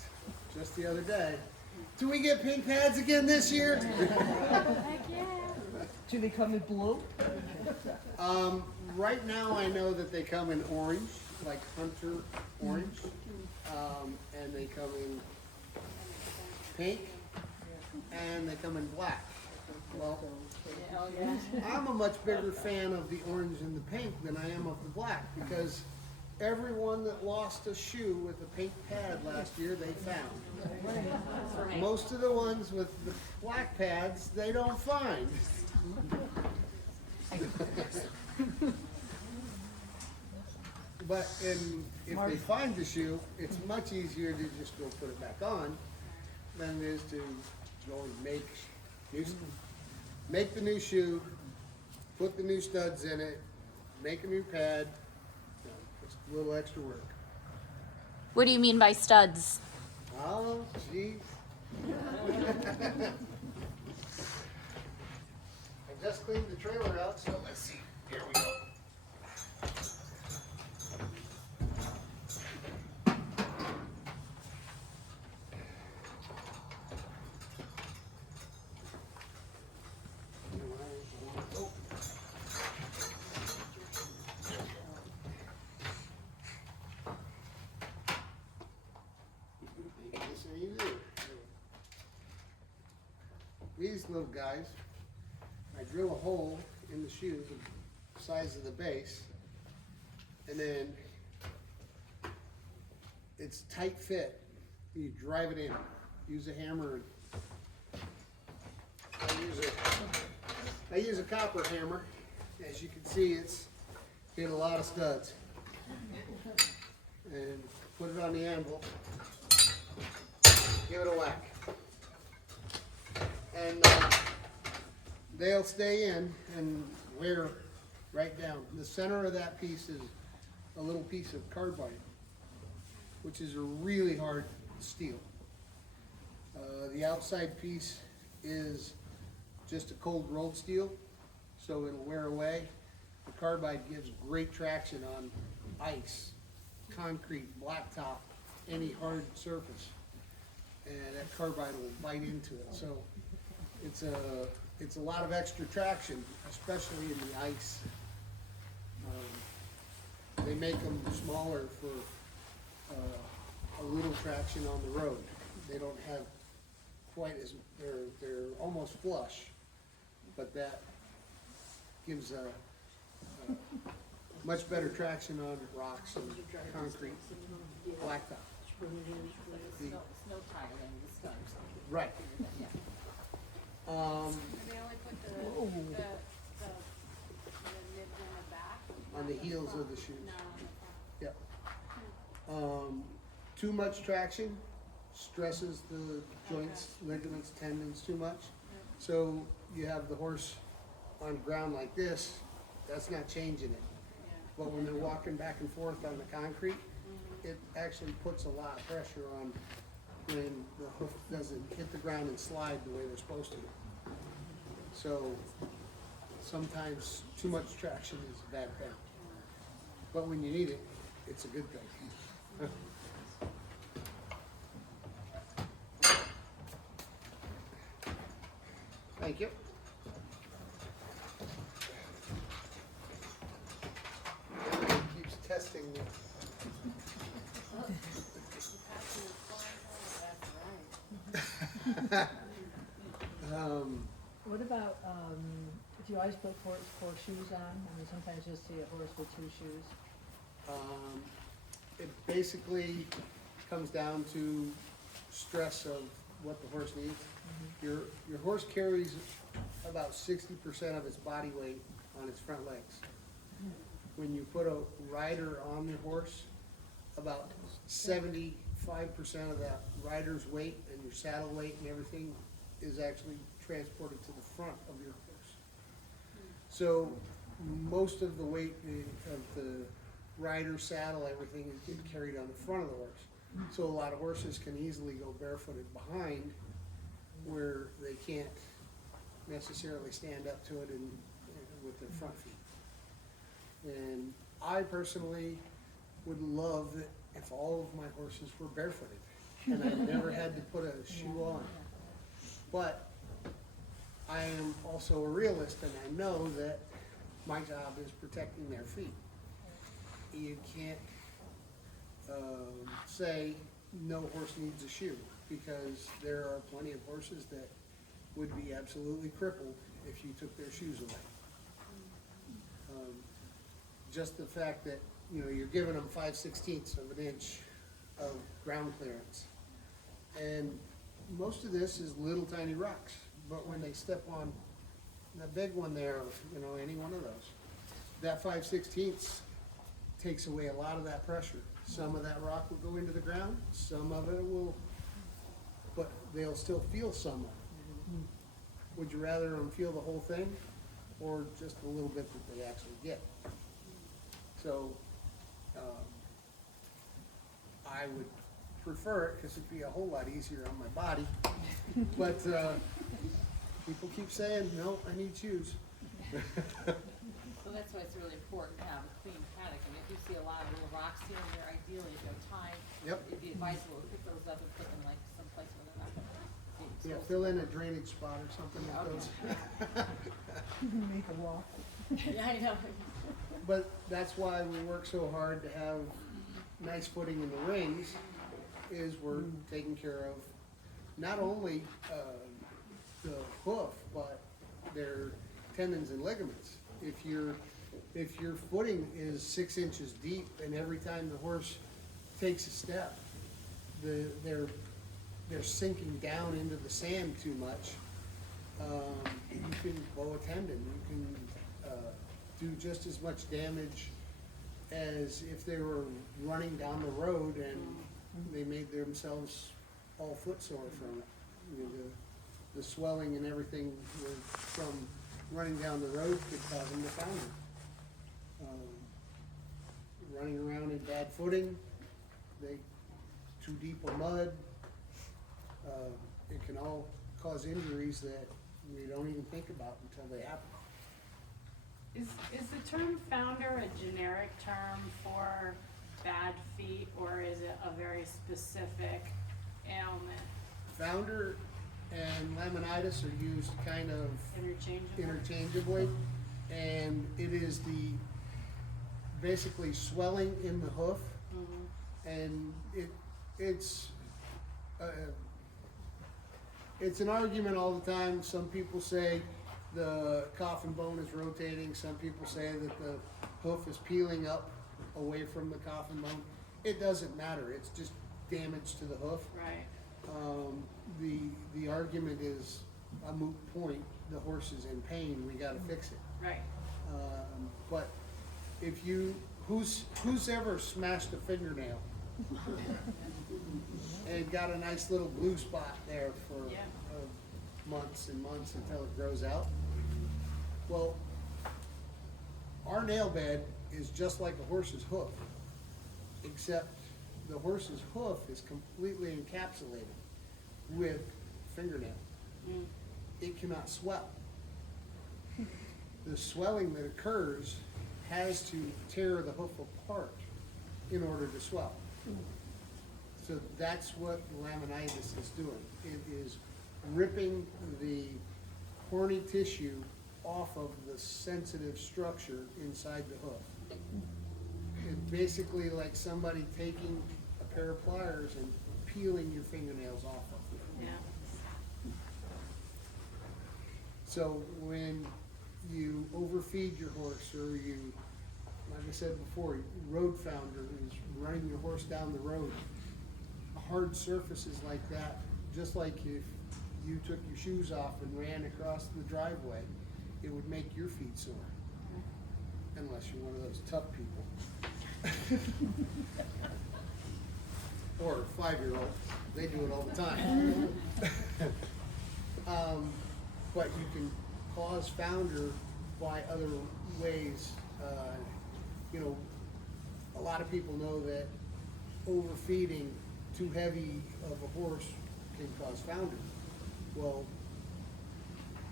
just the other day, do we get pink pads again this year? Heck yeah. Do they come in blue? Right now I know that they come in orange, like hunter orange, and they come in pink, and they come in black. Well, I'm a much bigger fan of the orange and the pink than I am of the black, because everyone that lost a shoe with a pink pad last year, they found. Most of the ones with the black pads, they don't find. But if they find the shoe, it's much easier to just go put it back on than it is to go and make the new shoe, put the new studs in it, make a new pad. It's a little extra work. What do you mean by studs? Oh, gee. I just cleaned the trailer out, so let's see. Here we go. these little guys. I drill a hole in the shoe, the size of the base, and then it's tight fit. You drive it in. Use a hammer. I use a copper hammer. As you can see, it's hit a lot of studs. And put it on the anvil. Give it a whack. And they'll stay in and wear right down. The center of that piece is a little piece of carbide, which is a really hard steel. The outside piece is just a cold rolled steel, so it'll wear away. The carbide gives great traction on ice, concrete, blacktop, any hard surface, and that carbide will bite into it. So it's a lot of extra traction, especially in the ice. They make them smaller for a little traction on the road. They don't have quite as, they're almost flush, but that gives a much better traction on rocks and concrete, blacktop. Snow tire than the stud or something. Right. Yeah. And they only put the nibs in the back? On the heels of the shoes. No, on the front. Yep. Too much traction stresses the joints, ligaments, tendons too much. So you have the horse on ground like this, that's not changing it. But when they're walking back and forth on the concrete, it actually puts a lot of pressure on when the hoof doesn't hit the ground and slide the way they're supposed to. So sometimes too much traction is a bad thing. But when you need it, it's a good thing. Thank you. Everybody keeps testing me. What about, do you always put four shoes on? I mean, sometimes you'll see a horse with 2 shoes. It basically comes down to stress of what the horse needs. Your horse carries about 60% of its body weight on its front legs. When you put a rider on the horse, about 75% of that rider's weight and your saddle weight and everything is actually transported to the front of your horse. So most of the weight of the rider, saddle, everything is getting carried on the front of the horse. So a lot of horses can easily go barefooted behind where they can't necessarily stand up to it with their front feet. And I personally would love it if all of my horses were barefooted and I never had to put a shoe on. But I am also a realist and I know that my job is protecting their feet. You can't say no horse needs a shoe, because there are plenty of horses that would be absolutely crippled if you took their shoes away. Just the fact that, you know, you're giving them 5/16 of an inch of ground clearance. And most of this is little tiny rocks, but when they step on the big one there, or, you know, any one of those, that 5/16 takes away a lot of that pressure. Some of that rock will go into the ground, some of it will, but they'll still feel some of it. Would you rather them feel the whole thing, or just a little bit that they actually get? So, I would prefer it, because it'd be a whole lot easier on my body. But, people keep saying, no, I need shoes. So that's why it's really important to have a clean paddock. I mean, if you see a lot of little rocks here and there, ideally if they're tied, Yep. it'd be advisable to pick those up and put them like someplace where they're not gonna be Yeah, exposed. fill in a drainage spot or something like those. Make a wall. Yeah, I know. But that's why we work so hard to have nice footing in the rings, is we're taking care of not only the hoof, but they're tendons and ligaments. If your footing is 6 inches deep and every time the horse takes a step, they're sinking down into the sand too much, you can bow a tendon. You can do just as much damage as if they were running down the road and they made themselves all footsore from it. You know, the swelling and everything from running down the road could cause them to founder. Running around in bad footing, too deep of mud, it can all cause injuries that we don't even think about until they happen. Is the term founder a generic term for bad feet, or is it a very specific ailment? Founder and laminitis are used kind of interchangeably, and it is basically swelling in the hoof, and it's an argument all the time. Some people say the coffin bone is rotating. Some people say that the hoof is peeling up away from the coffin bone. It doesn't matter. It's just damage to the hoof. Right. The argument is a moot point. The horse is in pain. We got to fix it. Right. But if who's ever smashed a fingernail and got a nice little blue spot there for months and months until it grows out? Well, our nail bed is just like a horse's hoof, except the horse's hoof is completely encapsulated with fingernail. It cannot swell. The swelling that occurs has to tear the hoof apart in order to swell. So that's what laminitis is doing. It is ripping the horny tissue off of the sensitive structure inside the hoof. It's basically like somebody taking a pair of pliers and peeling your fingernails off of it. Yeah. So when you overfeed your horse, or you, like I said before, road founder is running your horse down the road, hard surfaces like that, just like if you took your shoes off and ran across the driveway, it would make your feet sore. Unless you're one of those tough people. Or 5-year-olds, they do it all the time. But you can cause founder by other ways. A lot of people know that overfeeding too heavy of a horse can cause founder. Well,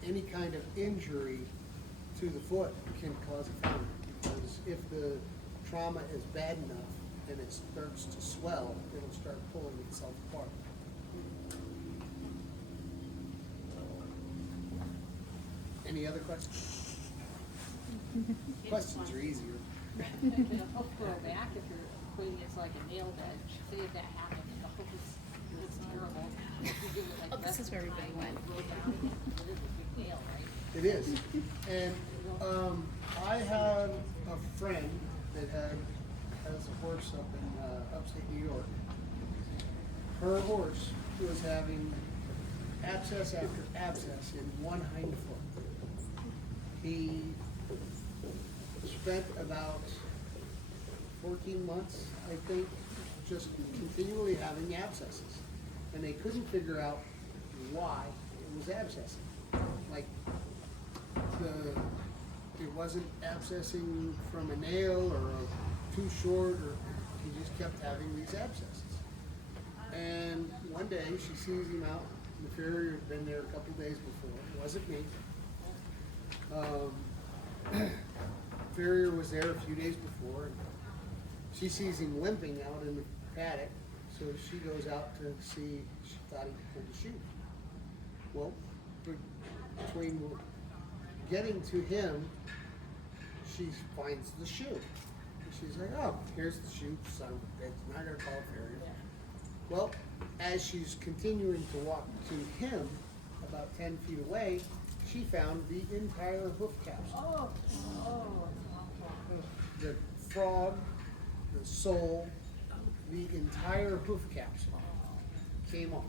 any kind of injury to the foot can cause a founder, because if the trauma is bad enough and it starts to swell, it'll start pulling itself apart. Any other questions? Questions are easier. Can a hoof grow back if you're putting it like a nail bed? Say if that happened and the hoof is terrible. If you give it like This is where everybody went. Grow down, it is a big nail, right? It is. And I had a friend that has a horse up in upstate New York. Her horse was having abscess after abscess in one hind foot. He spent about 14 months, I think, just continually having abscesses. And they couldn't figure out why it was abscessing. Like, it wasn't abscessing from a nail or too short, or he just kept having these abscesses. And one day she sees him out. The farrier had been there a couple days before. It wasn't me. Farrier was there a few days before, and she sees him limping out in the paddock, so she goes out to see. She thought he pulled the shoe. Well, between getting to him, she finds the shoe. And she's like, "Oh, here's the shoe, son of a bitch. I'm not gonna call a farrier." Well, as she's continuing to walk to him, a about 10 feet away, she found the entire hoof capsule. The frog, the sole, the entire hoof capsule came off.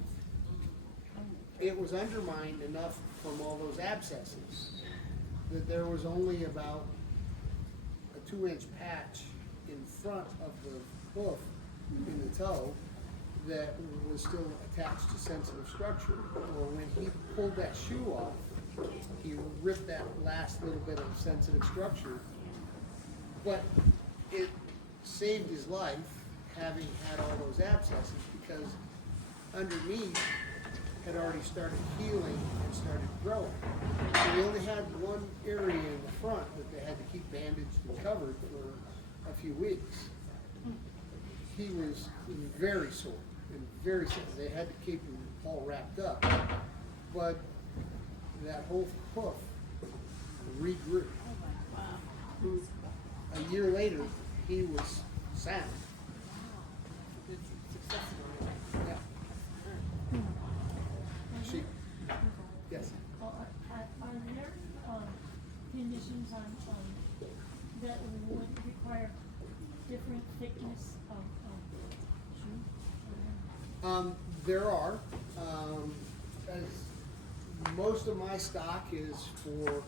It was undermined enough from all those abscesses that there was only about a 2-inch patch in front of the hoof in the toe that was still attached to sensitive structure. Well, when he pulled that shoe off, he ripped that last little bit of sensitive structure, but it saved his life having had all those abscesses, because underneath had already started healing and started growing. So he only had one area in the front that they had to keep bandaged and covered for a few weeks. He was very sore and very sick. They had to keep him all wrapped up. But that whole hoof regrew. A year later, he was sound. Yeah. She, yes. Are there conditions that would require different thickness of shoe? There are. As most of my stock is for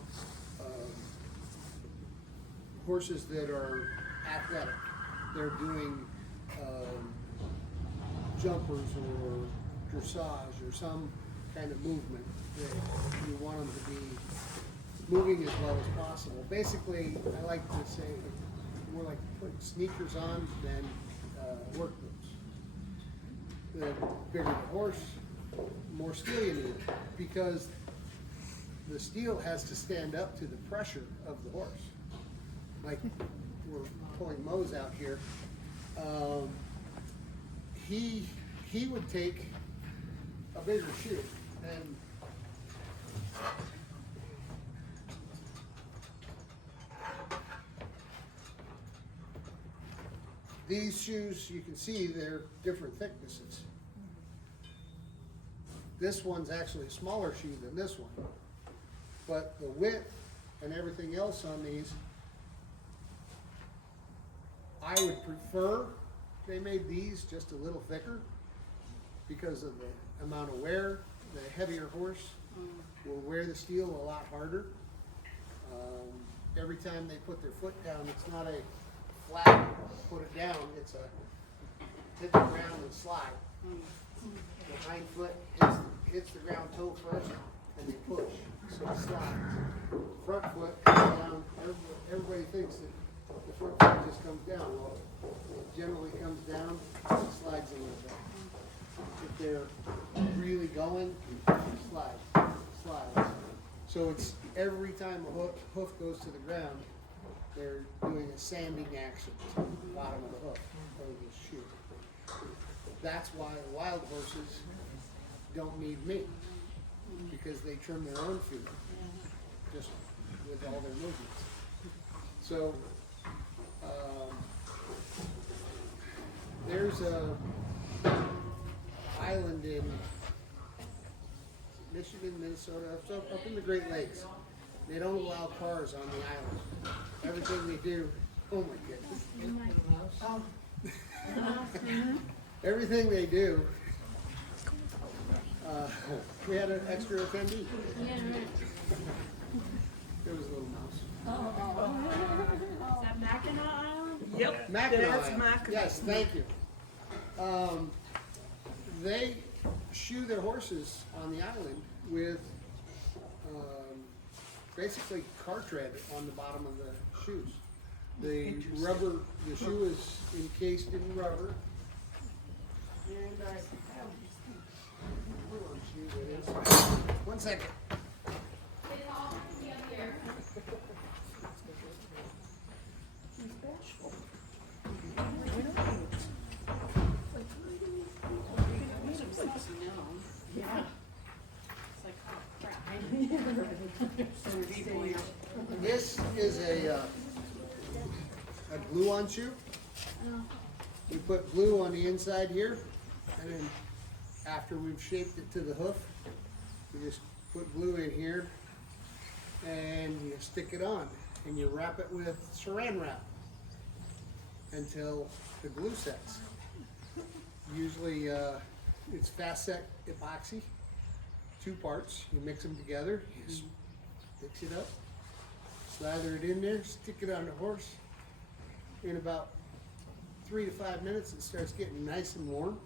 horses that are athletic. They're doing jumpers or dressage or some kind of movement that you want them to be moving as well as possible. Basically, I like to say more like putting sneakers on than work boots. The bigger the horse, more steel you need, because the steel has to stand up to the pressure of the horse. Like we're pulling Mose out here. He would take a bigger shoe and these shoes, you can see they're different thicknesses. This one's actually a smaller shoe than this one, but the width and everything else on these, I would prefer they made these just a little thicker because of the amount of wear. The heavier horse will wear the steel a lot harder. Every time they put their foot down, it's not a flat put it down, it's a hit the ground and slide. The hind foot hits the ground toe first and they push, so it slides. Front foot comes down, everybody thinks that the front foot just comes down. Well, it generally comes down and slides a little bit. If they're really going, slide, slides. So it's every time a hoof goes to the ground, they're doing a sanding action to the bottom of the hoof of the shoe. That's why wild horses don't need me, because they trim their own feet just with all their movements. So there's a island in Michigan, Minnesota, up in the Great Lakes. They don't allow cars on the island. Everything they do, oh my goodness. Everything they do, we had an extra attendee. There was a little mouse. Is that Mackinac Island? Yep, Mackinac that's Island. Mackinac. Yes, thank you. They shoe their horses on the island with basically car tread on the bottom of the shoes. The rubber, the shoe is encased in rubber. And I have a shoe that is. 1 second. This is a glue-on shoe. We put glue on the inside here, and then after we've shaped it to the hoof, we just put glue in here, and you stick it on, and you wrap it with saran wrap until the glue sets. Usually, it's fast set epoxy, 2 parts. You mix them together, you mix it up, slather it in there, stick it on the horse. In about 3 to 5 minutes, it starts getting nice and warm.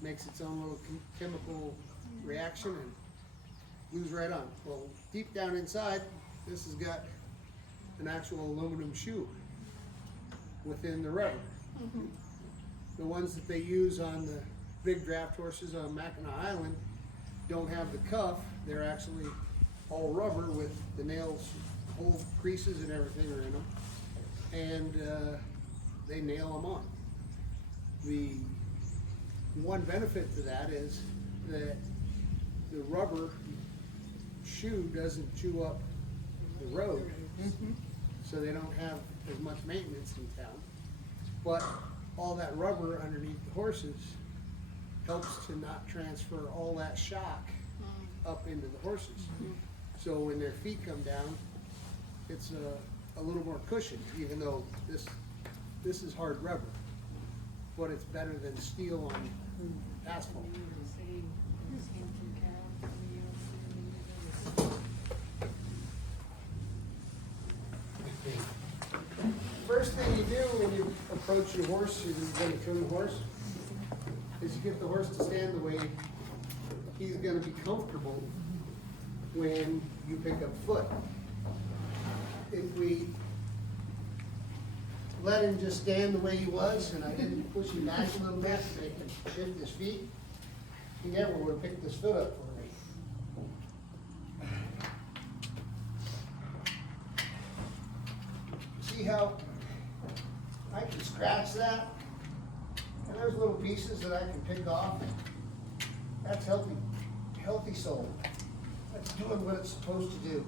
Makes its own little chemical reaction and glues right on. Well, deep down inside, this has got an actual aluminum shoe within the rubber. The ones that they use on the big draft horses on Mackinac Island don't have the cuff. They're actually all rubber with the nails, whole creases and everything are in them. And they nail them on. The one benefit to that is that the rubber shoe doesn't chew up the road, so they don't have as much maintenance in town. But all that rubber underneath the horses helps to not transfer all that shock up into the horses. So when their feet come down, it's a little more cushioned, even though this is hard rubber, but it's better than steel on asphalt. First thing you do when you approach your horse, you're going to trim the horse, is you get the horse to stand the way he's going to be comfortable when you pick up foot. If we let him just stand the way he was, and I didn't push him back a little bit to make him shift his feet, he never would have picked this foot up for me. See how I can scratch that? And there's little pieces that I can pick off. That's healthy sole. That's doing what it's supposed to do.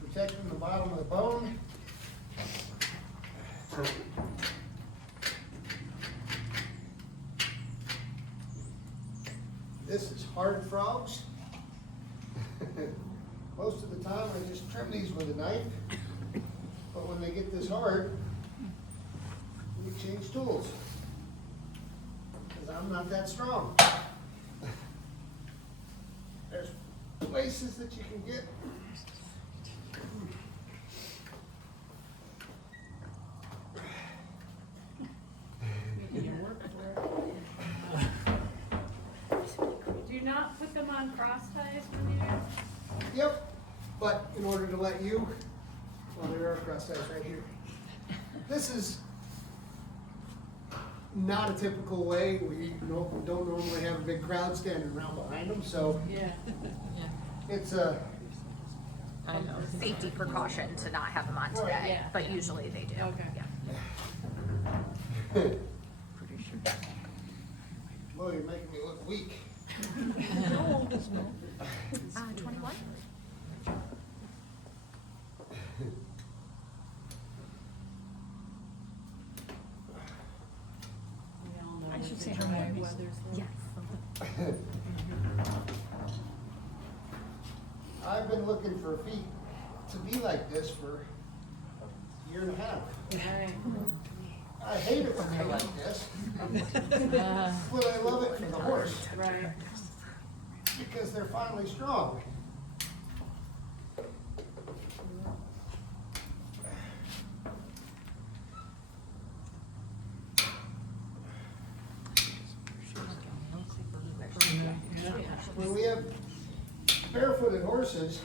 Protecting the bottom of the bone. This is hard frogs. Most of the time I just trim these with a knife, but when they get this hard, we change tools, because I'm not that strong. There's places that you can get Do you not put them on cross ties when you do? Yep, but in order to let you, well, there are cross ties right here. This is not a typical way. We don't normally have a big crowd standing around behind them, so Yeah. it's a, Safety precaution to not have them on Right, today, yeah. but usually they do. Okay. Yeah. boy, you're making me look weak. 21? I should say hi. Yes. I've been looking for feet to be like this for a year and a half. Right. I hate it when they're like this, but I love it for the horse, Right. because they're finally strong. When we have barefooted horses,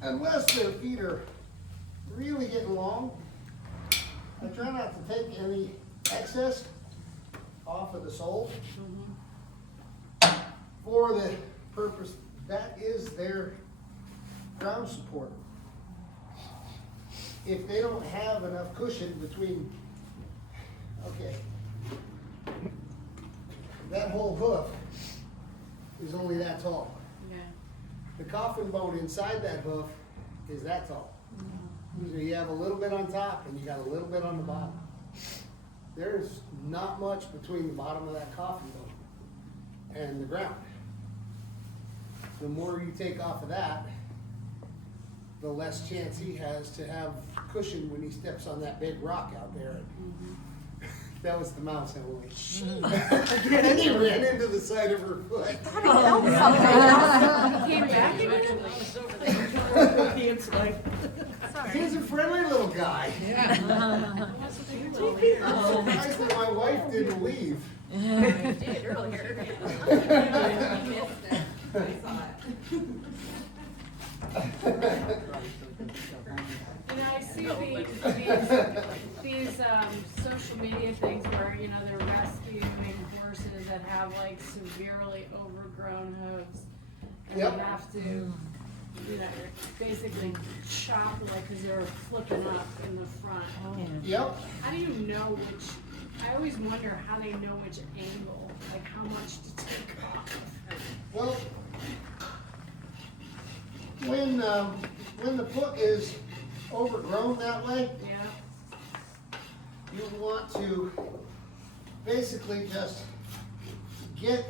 unless their feet are really getting long, I try not to take any excess off of the sole for the purpose, that is their ground support. If they don't have enough cushion between, okay, that whole hoof is only that tall. Yeah. The coffin bone inside that hoof is that tall. So you have a little bit on top and you got a little bit on the bottom. There's not much between the bottom of that coffin bone and the ground. the more you take off of that, the less chance he has to have cushion when he steps on that big rock out there. That was the mouse, Emily. And he ran into the side of her foot. Came back again? It's like, He's a friendly little guy. I'm surprised that my wife didn't leave. did earlier. You missed it. I saw it. You know, I see these social media things where, you know, they're rescuing horses that have like severely overgrown hooves. And Yep. you have to, you know, basically chop like, cause they're flipping up in the front. Yep. How do you know which, I always wonder how they know which angle, like how much to take off. Well, when the foot is overgrown that way, Yeah, you want to basically just get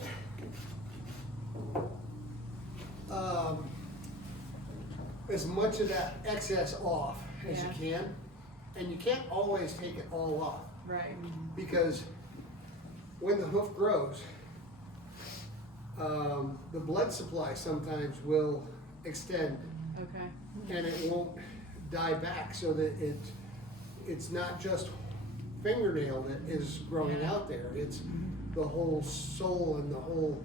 as much of that excess off as you can. And you can't always take it all off, right. because when the hoof grows, the blood supply sometimes will extend Okay. and it won't die back, so that it's not just fingernail that is growing out there, it's the whole sole and the whole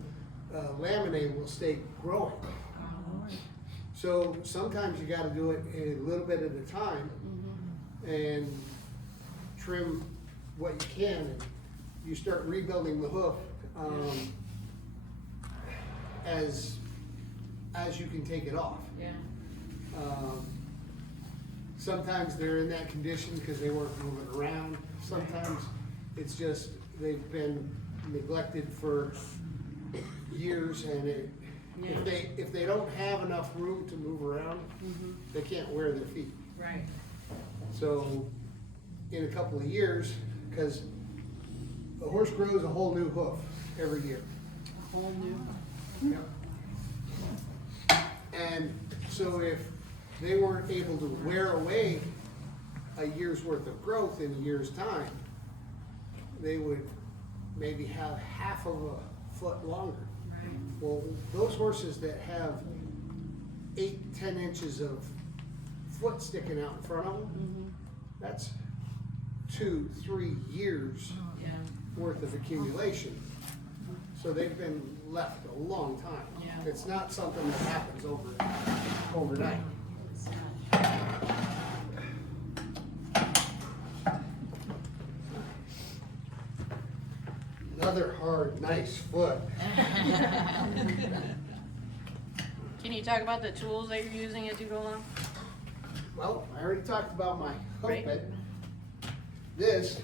laminate will stay growing. So sometimes you gotta do it a little bit at a time and trim what you can, and you start rebuilding the hoof as you can take it off. Yeah. Sometimes they're in that condition because they weren't moving around. Sometimes it's just they've been neglected for years, and if they don't have enough room to move around, they can't wear their feet. Right. So in a couple of years, because the horse grows a whole new hoof every year. A whole new. And so if they weren't able to wear away a year's worth of growth in a year's time, they would maybe have half of a foot longer. Right. Well, those horses that have 8-10 inches of foot sticking out in front of them, that's 2-3 years Yeah. worth of accumulation. So they've been left a long time. Yeah. It's not something that happens overnight. Another hard, nice foot. Can you talk about the tools that you're using as you go along? Well, I already talked about my hook Right. bit. This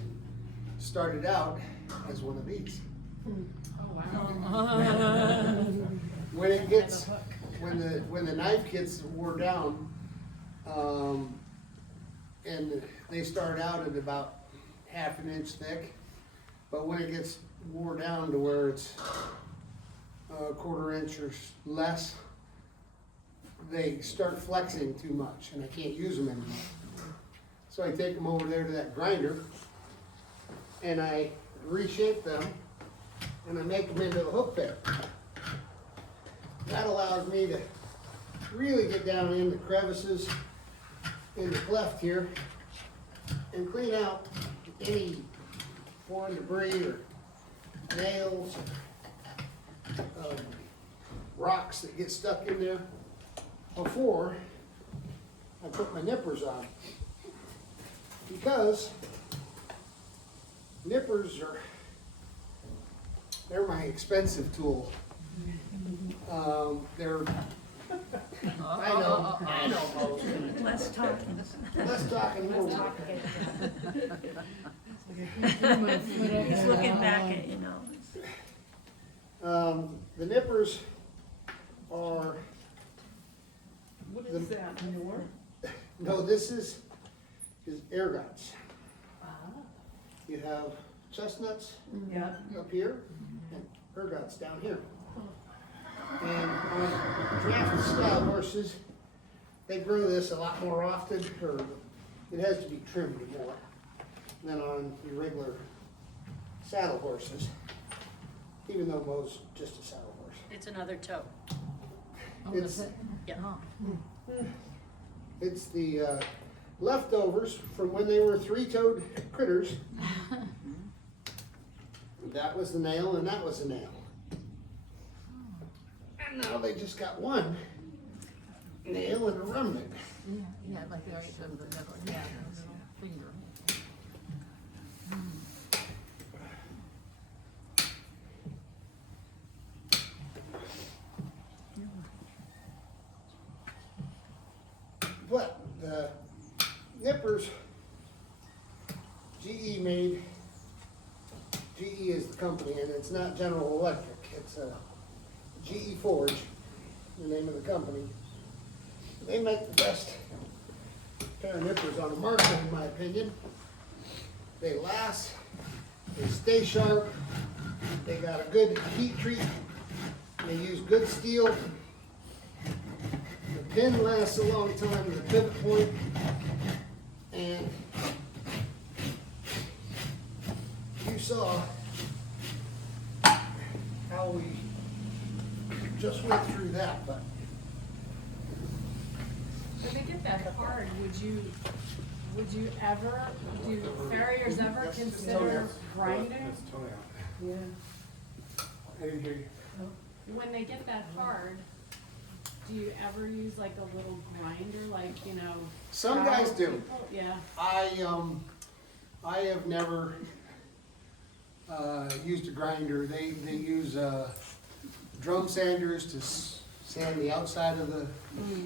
started out as one of these. Oh, wow. When it gets, when the knife gets wore down, and they start out at about half an inch thick, but when it gets wore down to where it's a quarter inch or less, they start flexing too much, and I can't use them anymore. So I take them over there to that grinder, and I reshape them, and I make them into a hook bit. That allows me to really get down in the crevices in the cleft here and clean out any foreign debris or nails, rocks that get stuck in there before I put my nippers on. Because nippers they're my expensive tool. They're, I know. Less talking. Less talking, more work. He's looking back at, you know. The nippers are, what is that, manure? no, this is air guts. You have chestnuts Yeah. up here and ergots down here. And on draft style horses, they grow this a lot more often, or it has to be trimmed more than on your regular saddle horses, even though Mo's just a saddle horse. It's another toe. Oh, It's- that's it? Yeah. Oh. It's the leftovers from when they were three-toed critters. That was the nail and that was the nail. And now they just got one nail and a remnant. Yeah, yeah, like the right of the middle, yeah, the middle finger. But the nippers, GE made, GE is the company, and it's not General Electric, it's a GE Forge, the name of the company. They make the best pair of nippers on the market, in my opinion. They last, they stay sharp, they got a good heat treat, they use good steel. The pin lasts a long time, the pivot point, and you saw how we just went through that, but When they get that hard, would you ever, do farriers ever consider grinding? yeah. I didn't hear you. When they get that hard, do you ever use like a little grinder, like, you know? Some guys do. people? Yeah, I have never used a grinder. They use drum sanders to sand the outside of the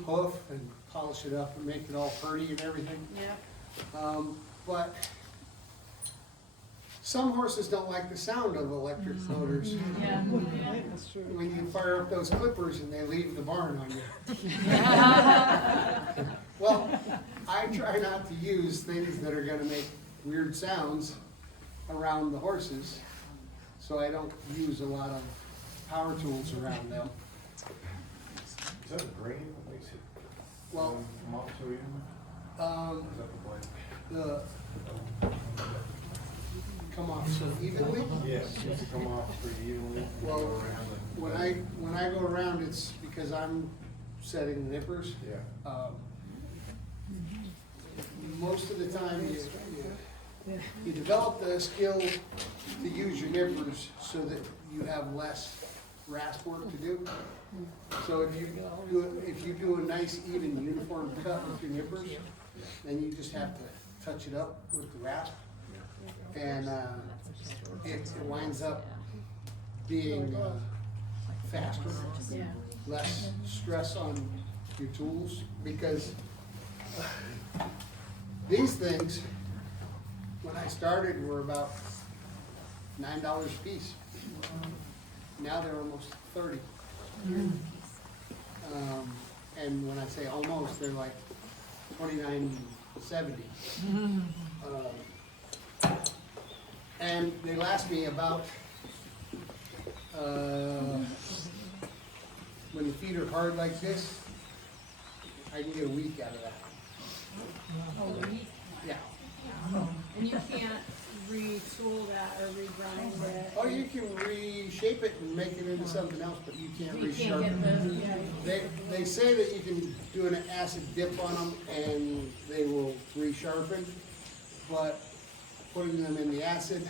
hoof and polish it up and make it all pretty and everything. yeah. But some horses don't like the sound of electric motors. Yeah, yeah. That's true. When you fire up those clippers and they leave the barn on you. Well, I try not to use things that are gonna make weird sounds around the horses, so I don't use a lot of power tools around them. Is that a grain that makes it Well, come off so even? Is that the blade? the, come off so evenly. Yes, it to come off pretty evenly. Well, when I go around, it's because I'm setting nippers. Yeah. Most of the time, you develop the skill to use your nippers so that you have less rasp work to do. So if you do a nice even uniform cut with your nippers, then you just have to touch it up with the rasp. And it winds up being faster, Yeah. less stress on your tools, because these things, when I started, were about $9 a piece. Now they're almost 30. And when I say almost, they're like $29.70. And they last me about, when the feet are hard like this, I can get a week out of that. A week? Yeah. And you can't retool that or regrind it? Oh, you can reshape it and make it into something else, but you can't You can't resharpen get it. the, yeah. They say that you can do an acid dip on them and they will resharpen, but putting them in the acid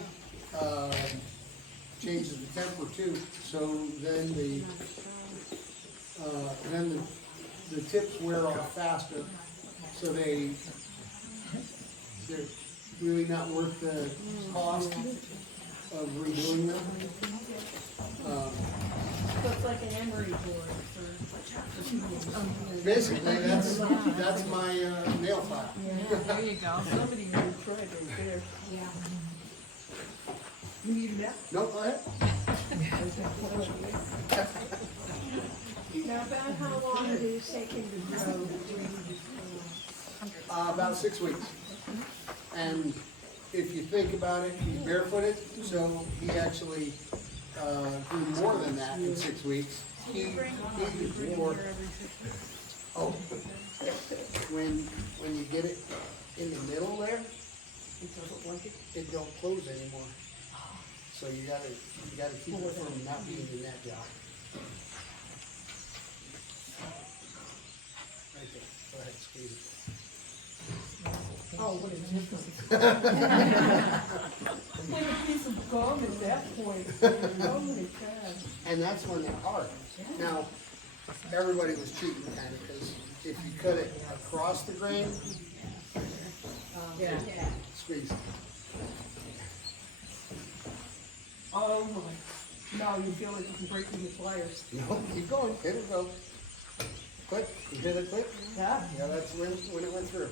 changes the temper too. So then the tips wear off faster, so they're really not worth the cost of redoing them. So it's like an emery board for. Basically, that's my nail file. Yeah, there you go. Somebody who tried right there. Yeah. You need that? No, go ahead. Now, about how long do you take him to grow? About 6 weeks. And if you think about it, he's barefooted, so he actually grew more than that in 6 weeks. War. Oh, when you get it in the middle there, it don't close anymore. So you gotta keep it from not being in that job. Right there, go ahead, squeeze it. Oh, what a difference. Like a piece of gum at that point. Oh my God. And that's when they're hard. Now, everybody was cheating kind of, because if you cut it across the grain, Yeah. squeeze. Oh my. Now you feel like you're breaking the pliers. No, keep going, hit it go. Click, you hear that click? Yeah. Yeah, that's when it went through.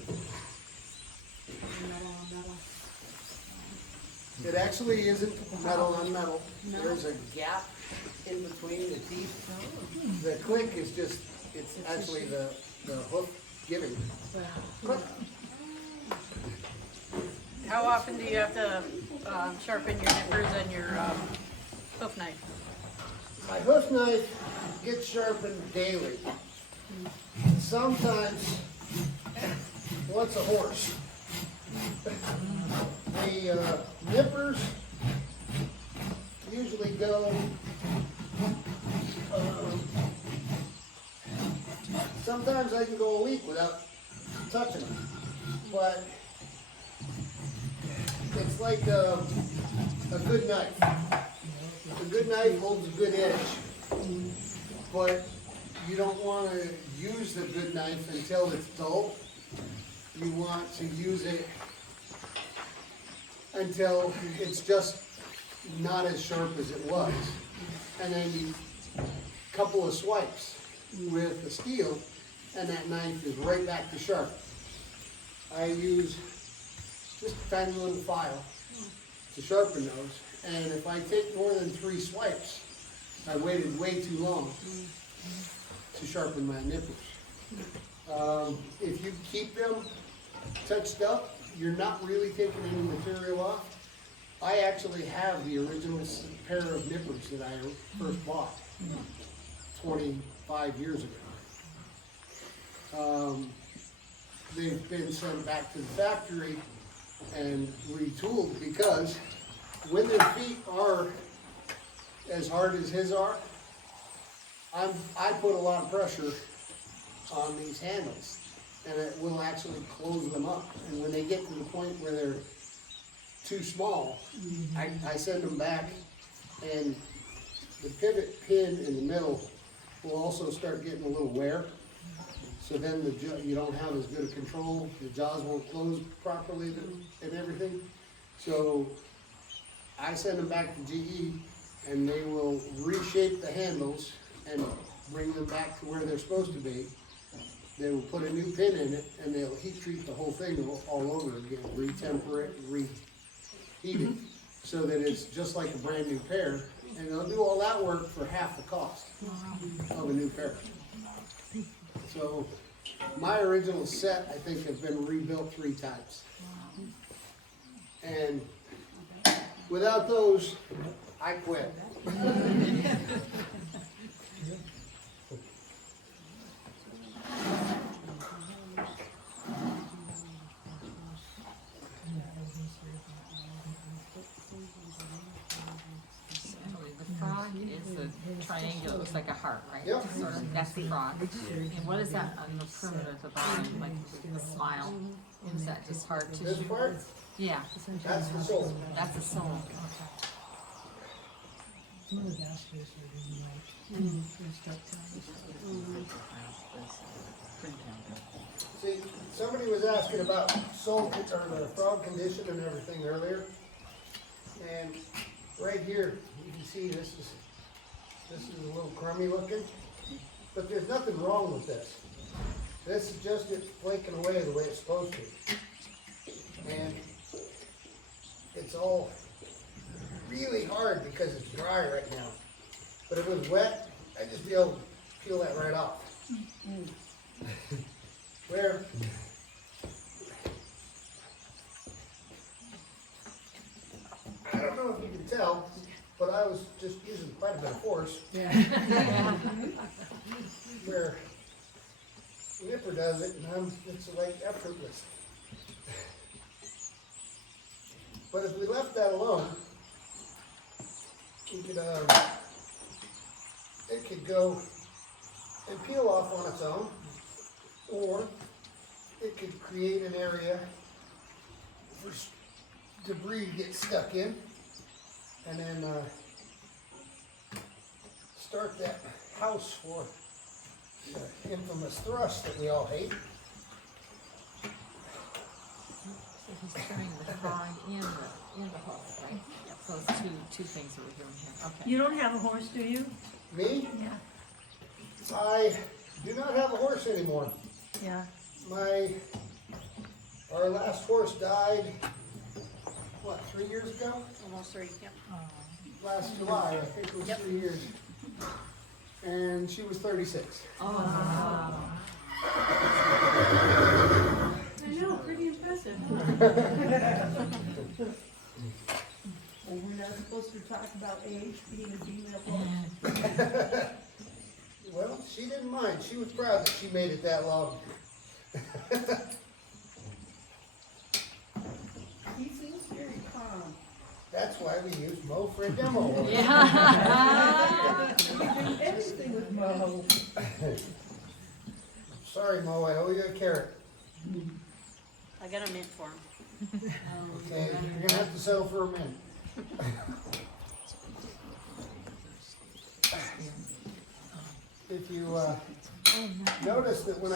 It actually isn't metal on metal. There's a gap in between the teeth. The click is just, it's actually the hook giving. Click. How often do you have to sharpen your nippers and your hoof knife? My hoof knife gets sharpened daily. Sometimes, once a horse. The nippers usually go, sometimes I can go a week without touching them, but it's like a good knife. A good knife holds a good edge, but you don't want to use the good knife until it's dull. You want to use it until it's just not as sharp as it was. And then you couple of swipes with the steel, and that knife is right back to sharp. I use just a tiny little file to sharpen those, and if I take more than 3 swipes, I waited way too long to sharpen my nippers. If you keep them touched up, you're not really taking any material off. I actually have the original pair of nippers that I first bought 25 years ago. They've been sent back to the factory and retooled because when their feet are as hard as his are, I put a lot of pressure on these handles, and it will actually close them up. And when they get to the point where they're too small, I send them back, and the pivot pin in the middle will also start getting a little wear. So then you don't have as good a control, the jaws won't close properly and everything. So I send them back to GE, and they will reshape the handles and bring them back to where they're supposed to be. They will put a new pin in it, and they'll heat treat the whole thing all over again, re-temper it, reheat it, so that it's just like a brand new pair. And they'll do all that work for half the cost of a new pair. So my original set, I think, has been rebuilt 3 times. And without those, I quit. The frog is the triangle, it looks like a heart, right? Yep. Sort of, that's the frog. And what is that on the perimeter of the bottom, like the smile? Is that just hard This tissue? part, Yeah, that's the soul. that's the soul. See, somebody was asking about soul, or the frog condition and everything earlier. And right here, you can see this is a little crummy looking, but there's nothing wrong with this. This is just it flaking away the way it's supposed to. And it's all really hard because it's dry right now. But if it was wet, I'd just be able to peel that right off. Where I don't know if you can tell, but I was just using quite a bit of force. Yeah. Nipper does it, and it's like effortless. But if we left that alone, we could, it could go and peel off on its own, or it could create an area for debris to get stuck in, and then start that house for the infamous thrust that we all hate. So he's trimming the frog and the hoof, right? Yep, so it's two things that we're doing here, okay. You don't have a horse, do you? Me? Yeah. I do not have a horse anymore. Yeah. Our last horse died, what, 3 years ago? Almost 3, yep. Last July, I think it was 3 years. And she was 36. I know, pretty impressive. Well, we're not supposed to talk about age, being a female horse. Well, she didn't mind. She was proud that she made it that long. He seems very calm. That's why we use Mo for a demo horse. You can do anything with Mo. Sorry, Mo, I owe you a carrot. I got a mint for him. Okay, you're gonna have to settle for a mint. If you notice that when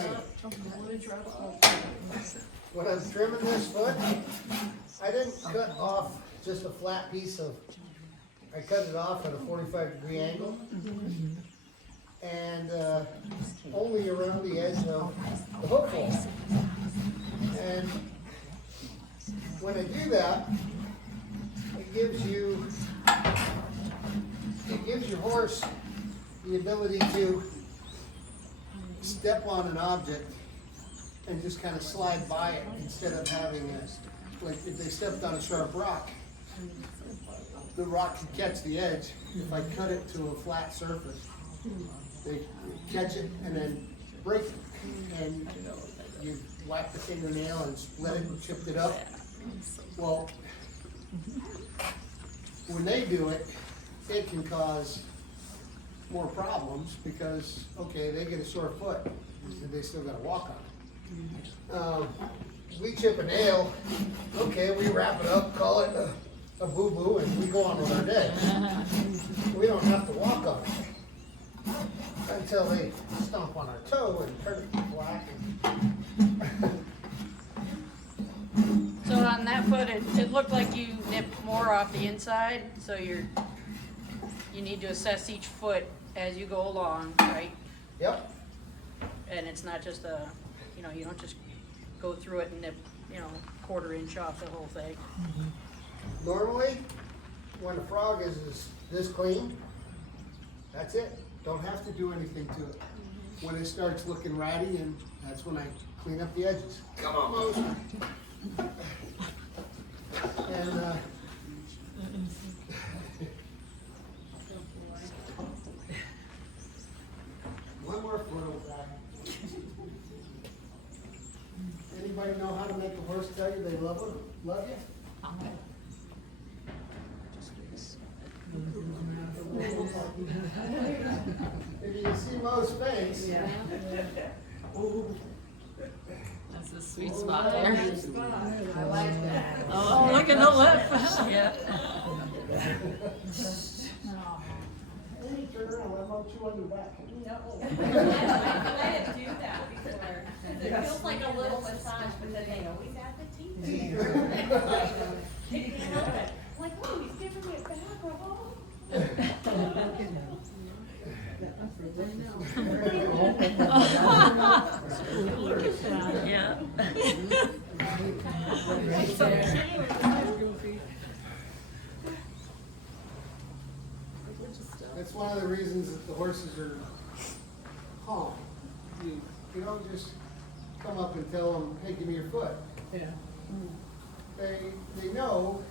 I'm trimming this foot, I didn't cut off just a flat piece of, I cut it off at a 45-degree angle. And only around the edge of the hook hole. And when I do that, it gives your horse the ability to step on an object and just kind of slide by it instead of having a, like if they stepped on a sharp rock, the rock could catch the edge. If I cut it to a flat surface, they catch it and then break it. And you whack the fingernail and split it and chipped it up. Well, when they do it, it can cause more problems because, okay, they get a sore foot, they still gotta walk on it. We chip a nail, okay, we wrap it up, call it a boo-boo, and we go on with our day. We don't have to walk on it until they stomp on our toe and turn it black. So on that foot, it looked like you nipped more off the inside, so you need to assess each foot as you go along, right? Yep. And it's not just you don't just go through it and nip, 1/4 inch off the whole thing. Normally, when a frog is this clean, that's it. Don't have to do anything to it. When it starts looking ratty, and that's when I clean up the edges. Come on, Mose. And one more foot of that. Anybody know how to make a horse tell you they love you? If you can see Mo's face. Yeah. That's a sweet spot there. I like that. Oh, look at the lip. Yeah. Hey, turn around, let Mo chew on your back. I didn't do that before. It feels like a little massage, but then they always add the teeth. Like, oh, he's giving me a back rub. Yeah. That's one of the reasons that the horses are calm. You don't just come up and tell them, hey, give me your foot. Yeah. They know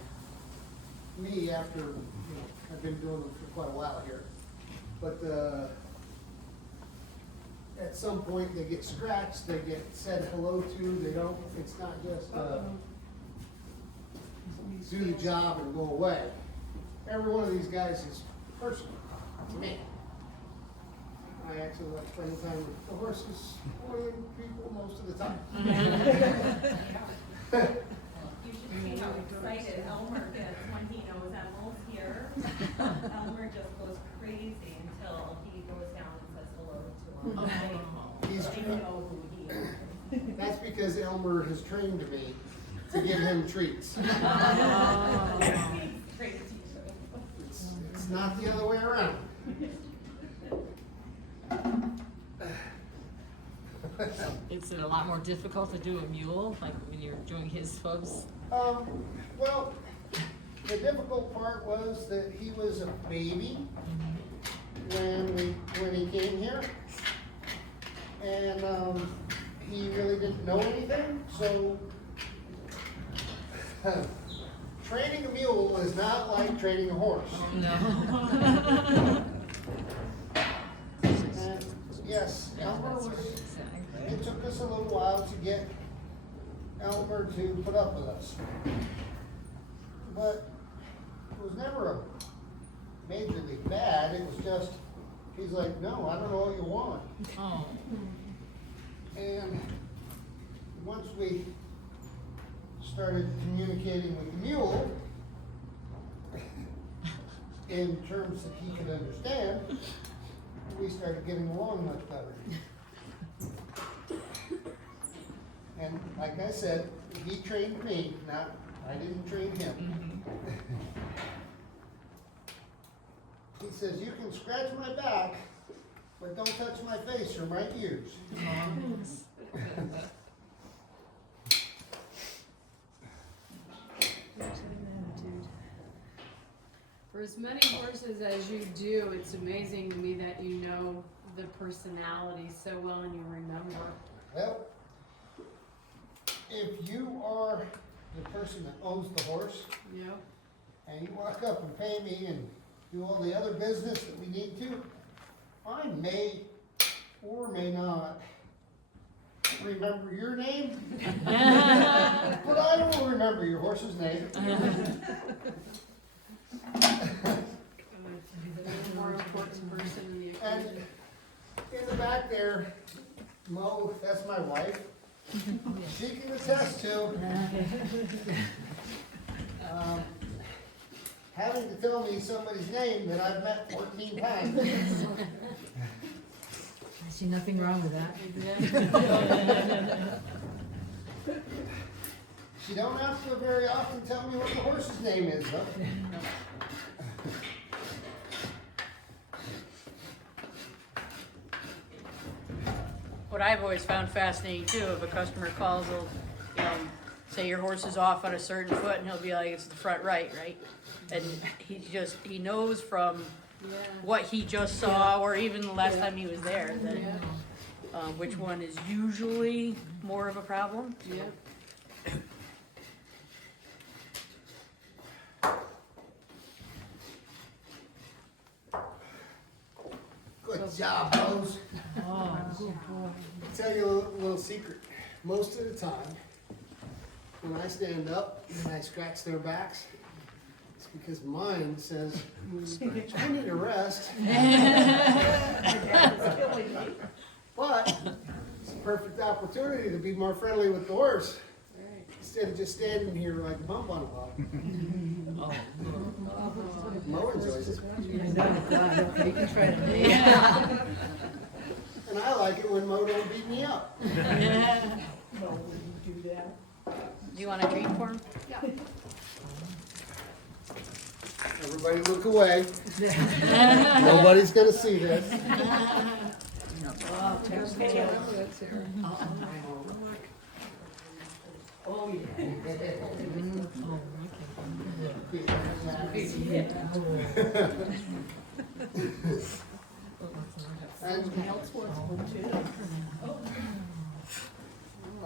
me after, I've been doing them for quite a while here. But at some point they get scratched, they get said hello to, they don't, it's not just, do the job and go away. Every one of these guys is personal to me. I actually like spending time with the horses more than people most of the time. You should see how excited Elmer gets when he knows Emel's here. Elmer just goes crazy until he goes down and says hello to him. He's, They know who he is. that's because Elmer has trained me to give him treats. Crazy. It's not the other way around. Is it a lot more difficult to do a mule, like when you're doing his hooves? Well, the difficult part was that he was a baby when he came here. And, he really didn't know anything, so training a mule is not like training a horse. No. And yes, Elmer was, it took us a little while to get Elmer to put up with us. But it was never a majorly bad, it was just, he's like, no, I don't know what you want. Oh. And once we started communicating with the mule in terms that he could understand, we started getting along much better. And like I said, he trained me, not, I didn't train him. He says, you can scratch my back, but don't touch my face or my ears. For as many horses as you do, it's amazing to me that you know the personality so well and you remember. Well, if you are the person that owns the horse, Yeah. and you walk up and pay me and do all the other business that we need to, I may or may not remember your name, but I will remember your horse's name. The more important person in the And equation. in the back there, Mo, that's my wife. She can attest to having to tell me somebody's name that I've met 14 times. I see nothing wrong with that. She don't have to very often tell me what the horse's name is, though. What I've always found fascinating too, if a customer calls, they'll, say your horse is off on a certain foot, and he'll be like, it's the front right, right? And he knows from Yeah. what he just saw, or even the last time he was there, that, which one is usually more of a problem. Yeah. Good job, Rose. Oh, good boy. I'll tell you a little secret. Most of the time, when I stand up and I scratch their backs, it's because mine says, I need a rest. But it's a perfect opportunity to be more friendly with the horse, instead of just standing here like a bump on a log. Mo enjoys it. You can try to. Yeah. And I like it when Mo don't beat me up. Do you want a treat for him? Everybody look away. Nobody's gonna see this. Oh, text me. Oh, yeah.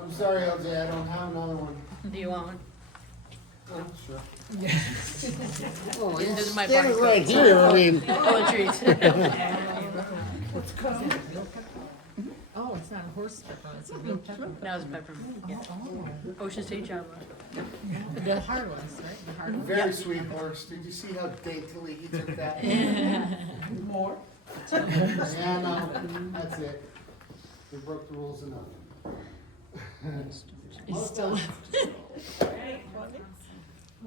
I'm sorry, LJ, I don't have another one. Do you want one? Oh, sure. Oh, this is my Stand party right coat. here, I mean. Full of treats. What's coming? It's not a horse peppermint, it's a real peppermint. That was peppermint, yeah. Ocean State Java. The hard ones, right? The hard ones. Very sweet horse. Did you see how daintily he took that? More? Yeah, no, that's it. We broke the rules enough. It's still. Right,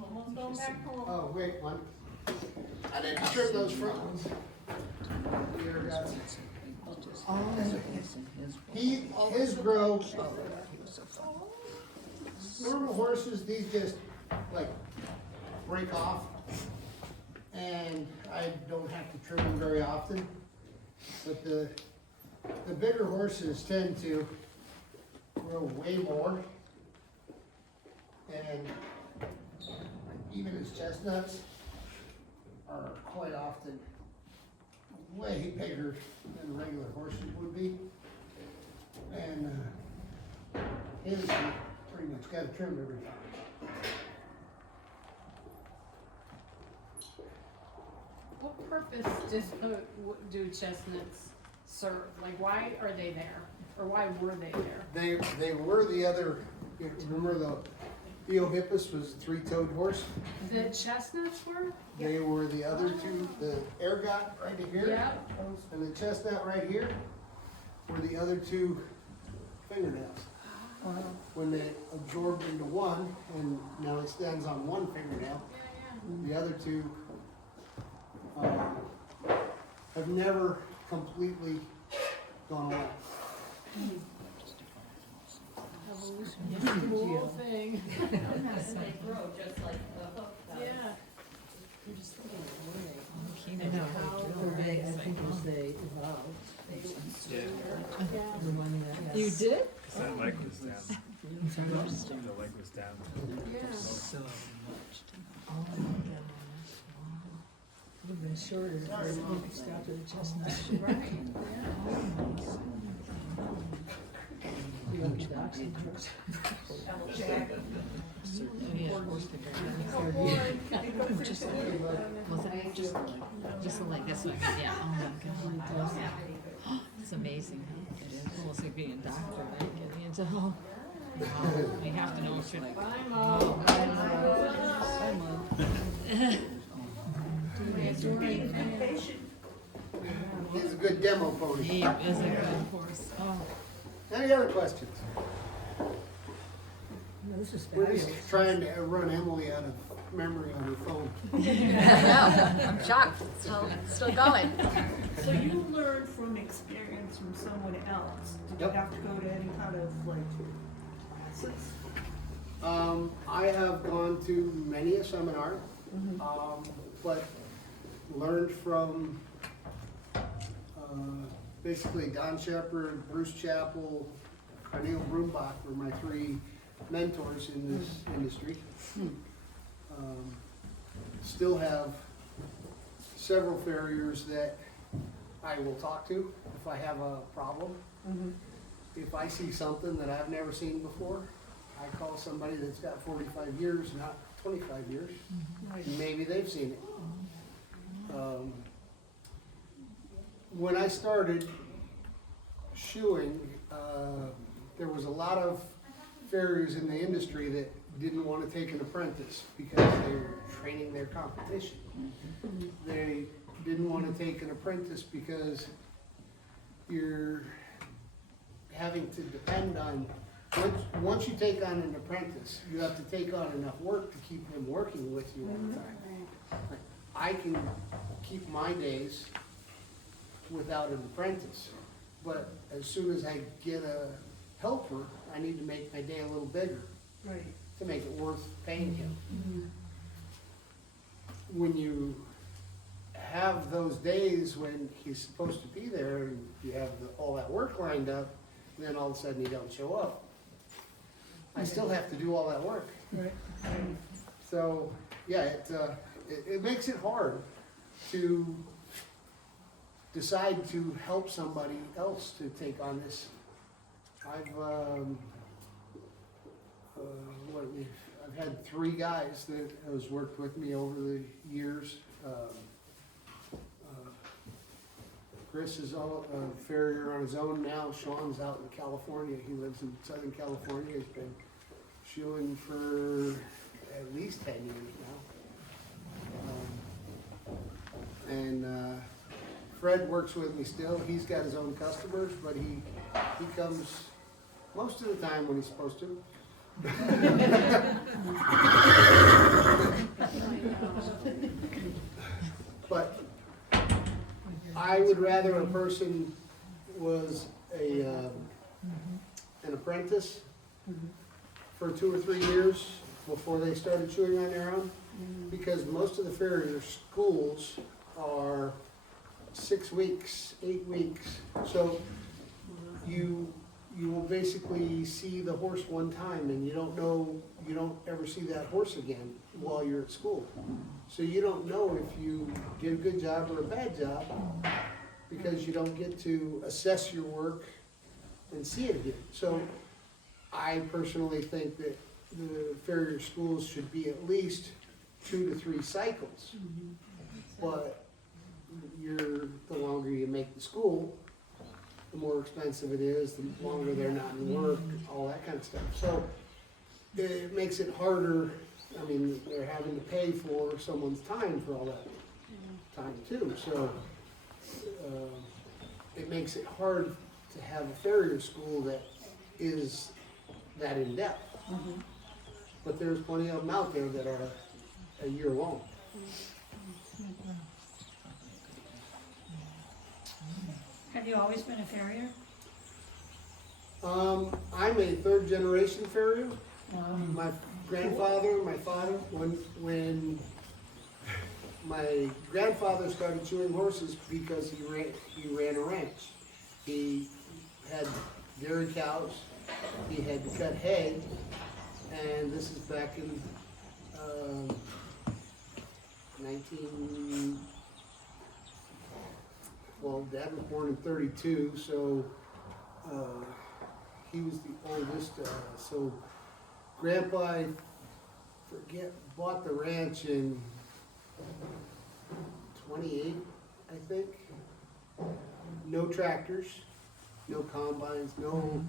almost going back home. Oh, wait, one. I didn't trim those front ones. Here, guys. His grow, normal horses, these just like break off. And I don't have to trim them very often. But the bigger horses tend to grow way more. And even his chestnuts are quite often way bigger than regular horses would be. And his, you pretty much gotta trim every time. What purpose do chestnuts serve? Like, why are they there? Or why were they there? They were the other, remember the Eohippus was a three-toed horse? The chestnuts were? They were the other two, the ergot right here. Yeah. And the chestnut right here were the other two fingernails. When they absorbed into one, and now it stands on one fingernail, the other two have never completely gone away. Cool thing. And they grow just like the hook does. Yeah. I know, or they, I think it was they evolved. The one that. You did? That leg was down. The leg was down. Yeah. So much. Oh my gosh. Would have been shorter if they stopped at the chestnut. Right, You want the docs and trucks? Yeah, horse picker. Just like, was it just like this one? Yeah. Oh my God. Yeah. It's amazing. It is almost like being a doctor, right? Getting into wow. You have to know what you're like. Bye, Mom. Bye, Mom. He's a good demo pony. He is a good horse. Oh. Any other questions? No, this is We're fabulous. just trying to run Emily out of memory on her phone. I know, I'm shocked, still going. So you learned from experience from someone else. Did you Yep. have to go to any kind of like classes? I have gone to many a seminar, but learned from basically Don Shepard, Bruce Chappell, Carneal Brumbach were my three mentors in this industry. Still have several farriers that I will talk to if I have a problem. If I see something that I've never seen before, I call somebody that's got 45 years, not 25 years. Maybe they've seen it. When I started shoeing, there was a lot of farriers in the industry that didn't want to take an apprentice because they were training their competition. They didn't want to take an apprentice because you're having to depend on, once you take on an apprentice, you have to take on enough work to keep him working with you all the time. Like, I can keep my days without an apprentice, but as soon as I get a helper, I need to make my day a little bigger Right. to make it worth paying him. When you have those days when he's supposed to be there and you have all that work lined up, then all of a sudden he don't show up. I still have to do all that work. Right. So, yeah, it makes it hard to decide to help somebody else to take on this. I've had 3 guys that has worked with me over the years. Chris is a farrier on his own now. Sean's out in California. He lives in Southern California. He's been shoeing for at least 10 years now. And Fred works with me still. He's got his own customers, but he comes most of the time when he's supposed to. But I would rather a person was an apprentice for 2 or 3 years before they started chewing on their own, because most of the farrier schools are 6 weeks, 8 weeks. So you will basically see the horse one time, and you don't ever see that horse again while you're at school. So you don't know if you did a good job or a bad job, because you don't get to assess your work and see it again. So I personally think that the farrier schools should be at least 2 to 3 cycles. But the longer you make the school, the more expensive it is, the longer they're not in work, all that kind of stuff. So it makes it harder. I mean, they're having to pay for someone's time for all that time too. So it makes it hard to have a farrier school that is that in depth. But there's plenty of them out there that are a year long. Have you always been a farrier? I'm a 3rd generation farrier. My grandfather, my father, when my grandfather started chewing horses because he ran a ranch. He had dairy cows, he had to cut hay, and this is back in 19... Well, Dad was born in 32, so he was the oldest. So Grandpa, I forget, bought the ranch in 28, I think. No tractors, no combines, no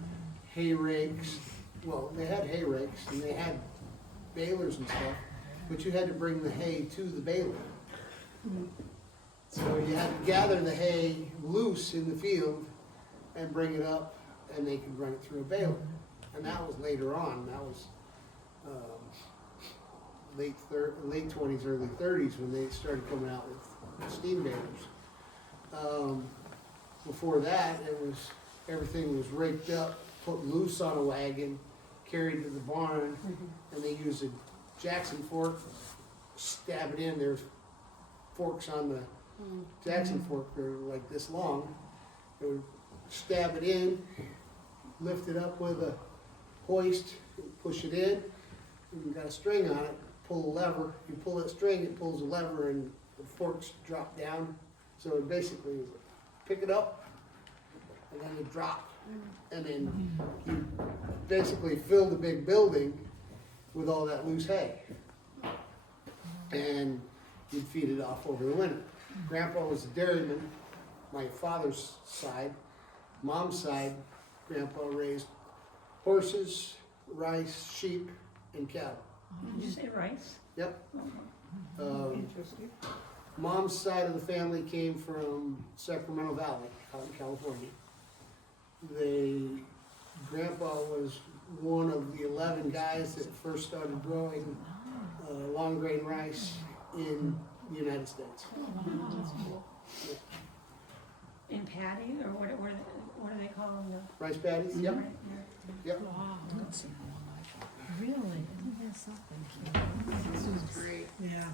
hay rakes. Well, they had hay rakes and they had balers and stuff, but you had to bring the hay to the baler. So you had to gather the hay loose in the field and bring it up, and they could run it through a baler. And that was later on. That was late 20s, early 30s when they started coming out with steam balers. Before that, everything was raked up, put loose on a wagon, carried to the barn, and they used a Jackson fork, stab it in. There's forks on the Jackson fork, they're like this long. They would stab it in, lift it up with a hoist, push it in, and you got a string on it, pull a lever. You pull that string, it pulls a lever, and the forks drop down. So it basically is pick it up, and then it drop. And then you basically fill the big building with all that loose hay. And you'd feed it off over the winter. Grandpa was a dairyman, my father's side. Mom's side, Grandpa raised horses, rice, sheep, and cattle. Did you say rice? Yep. Mom's side of the family came from Sacramento Valley, out in California. Grandpa was one of the 11 guys that first started growing long grain rice in the United States. In patty, or what do they call them? Rice paddies? Yep. Yep. Wow. Really? Isn't that something? This is great. Yeah.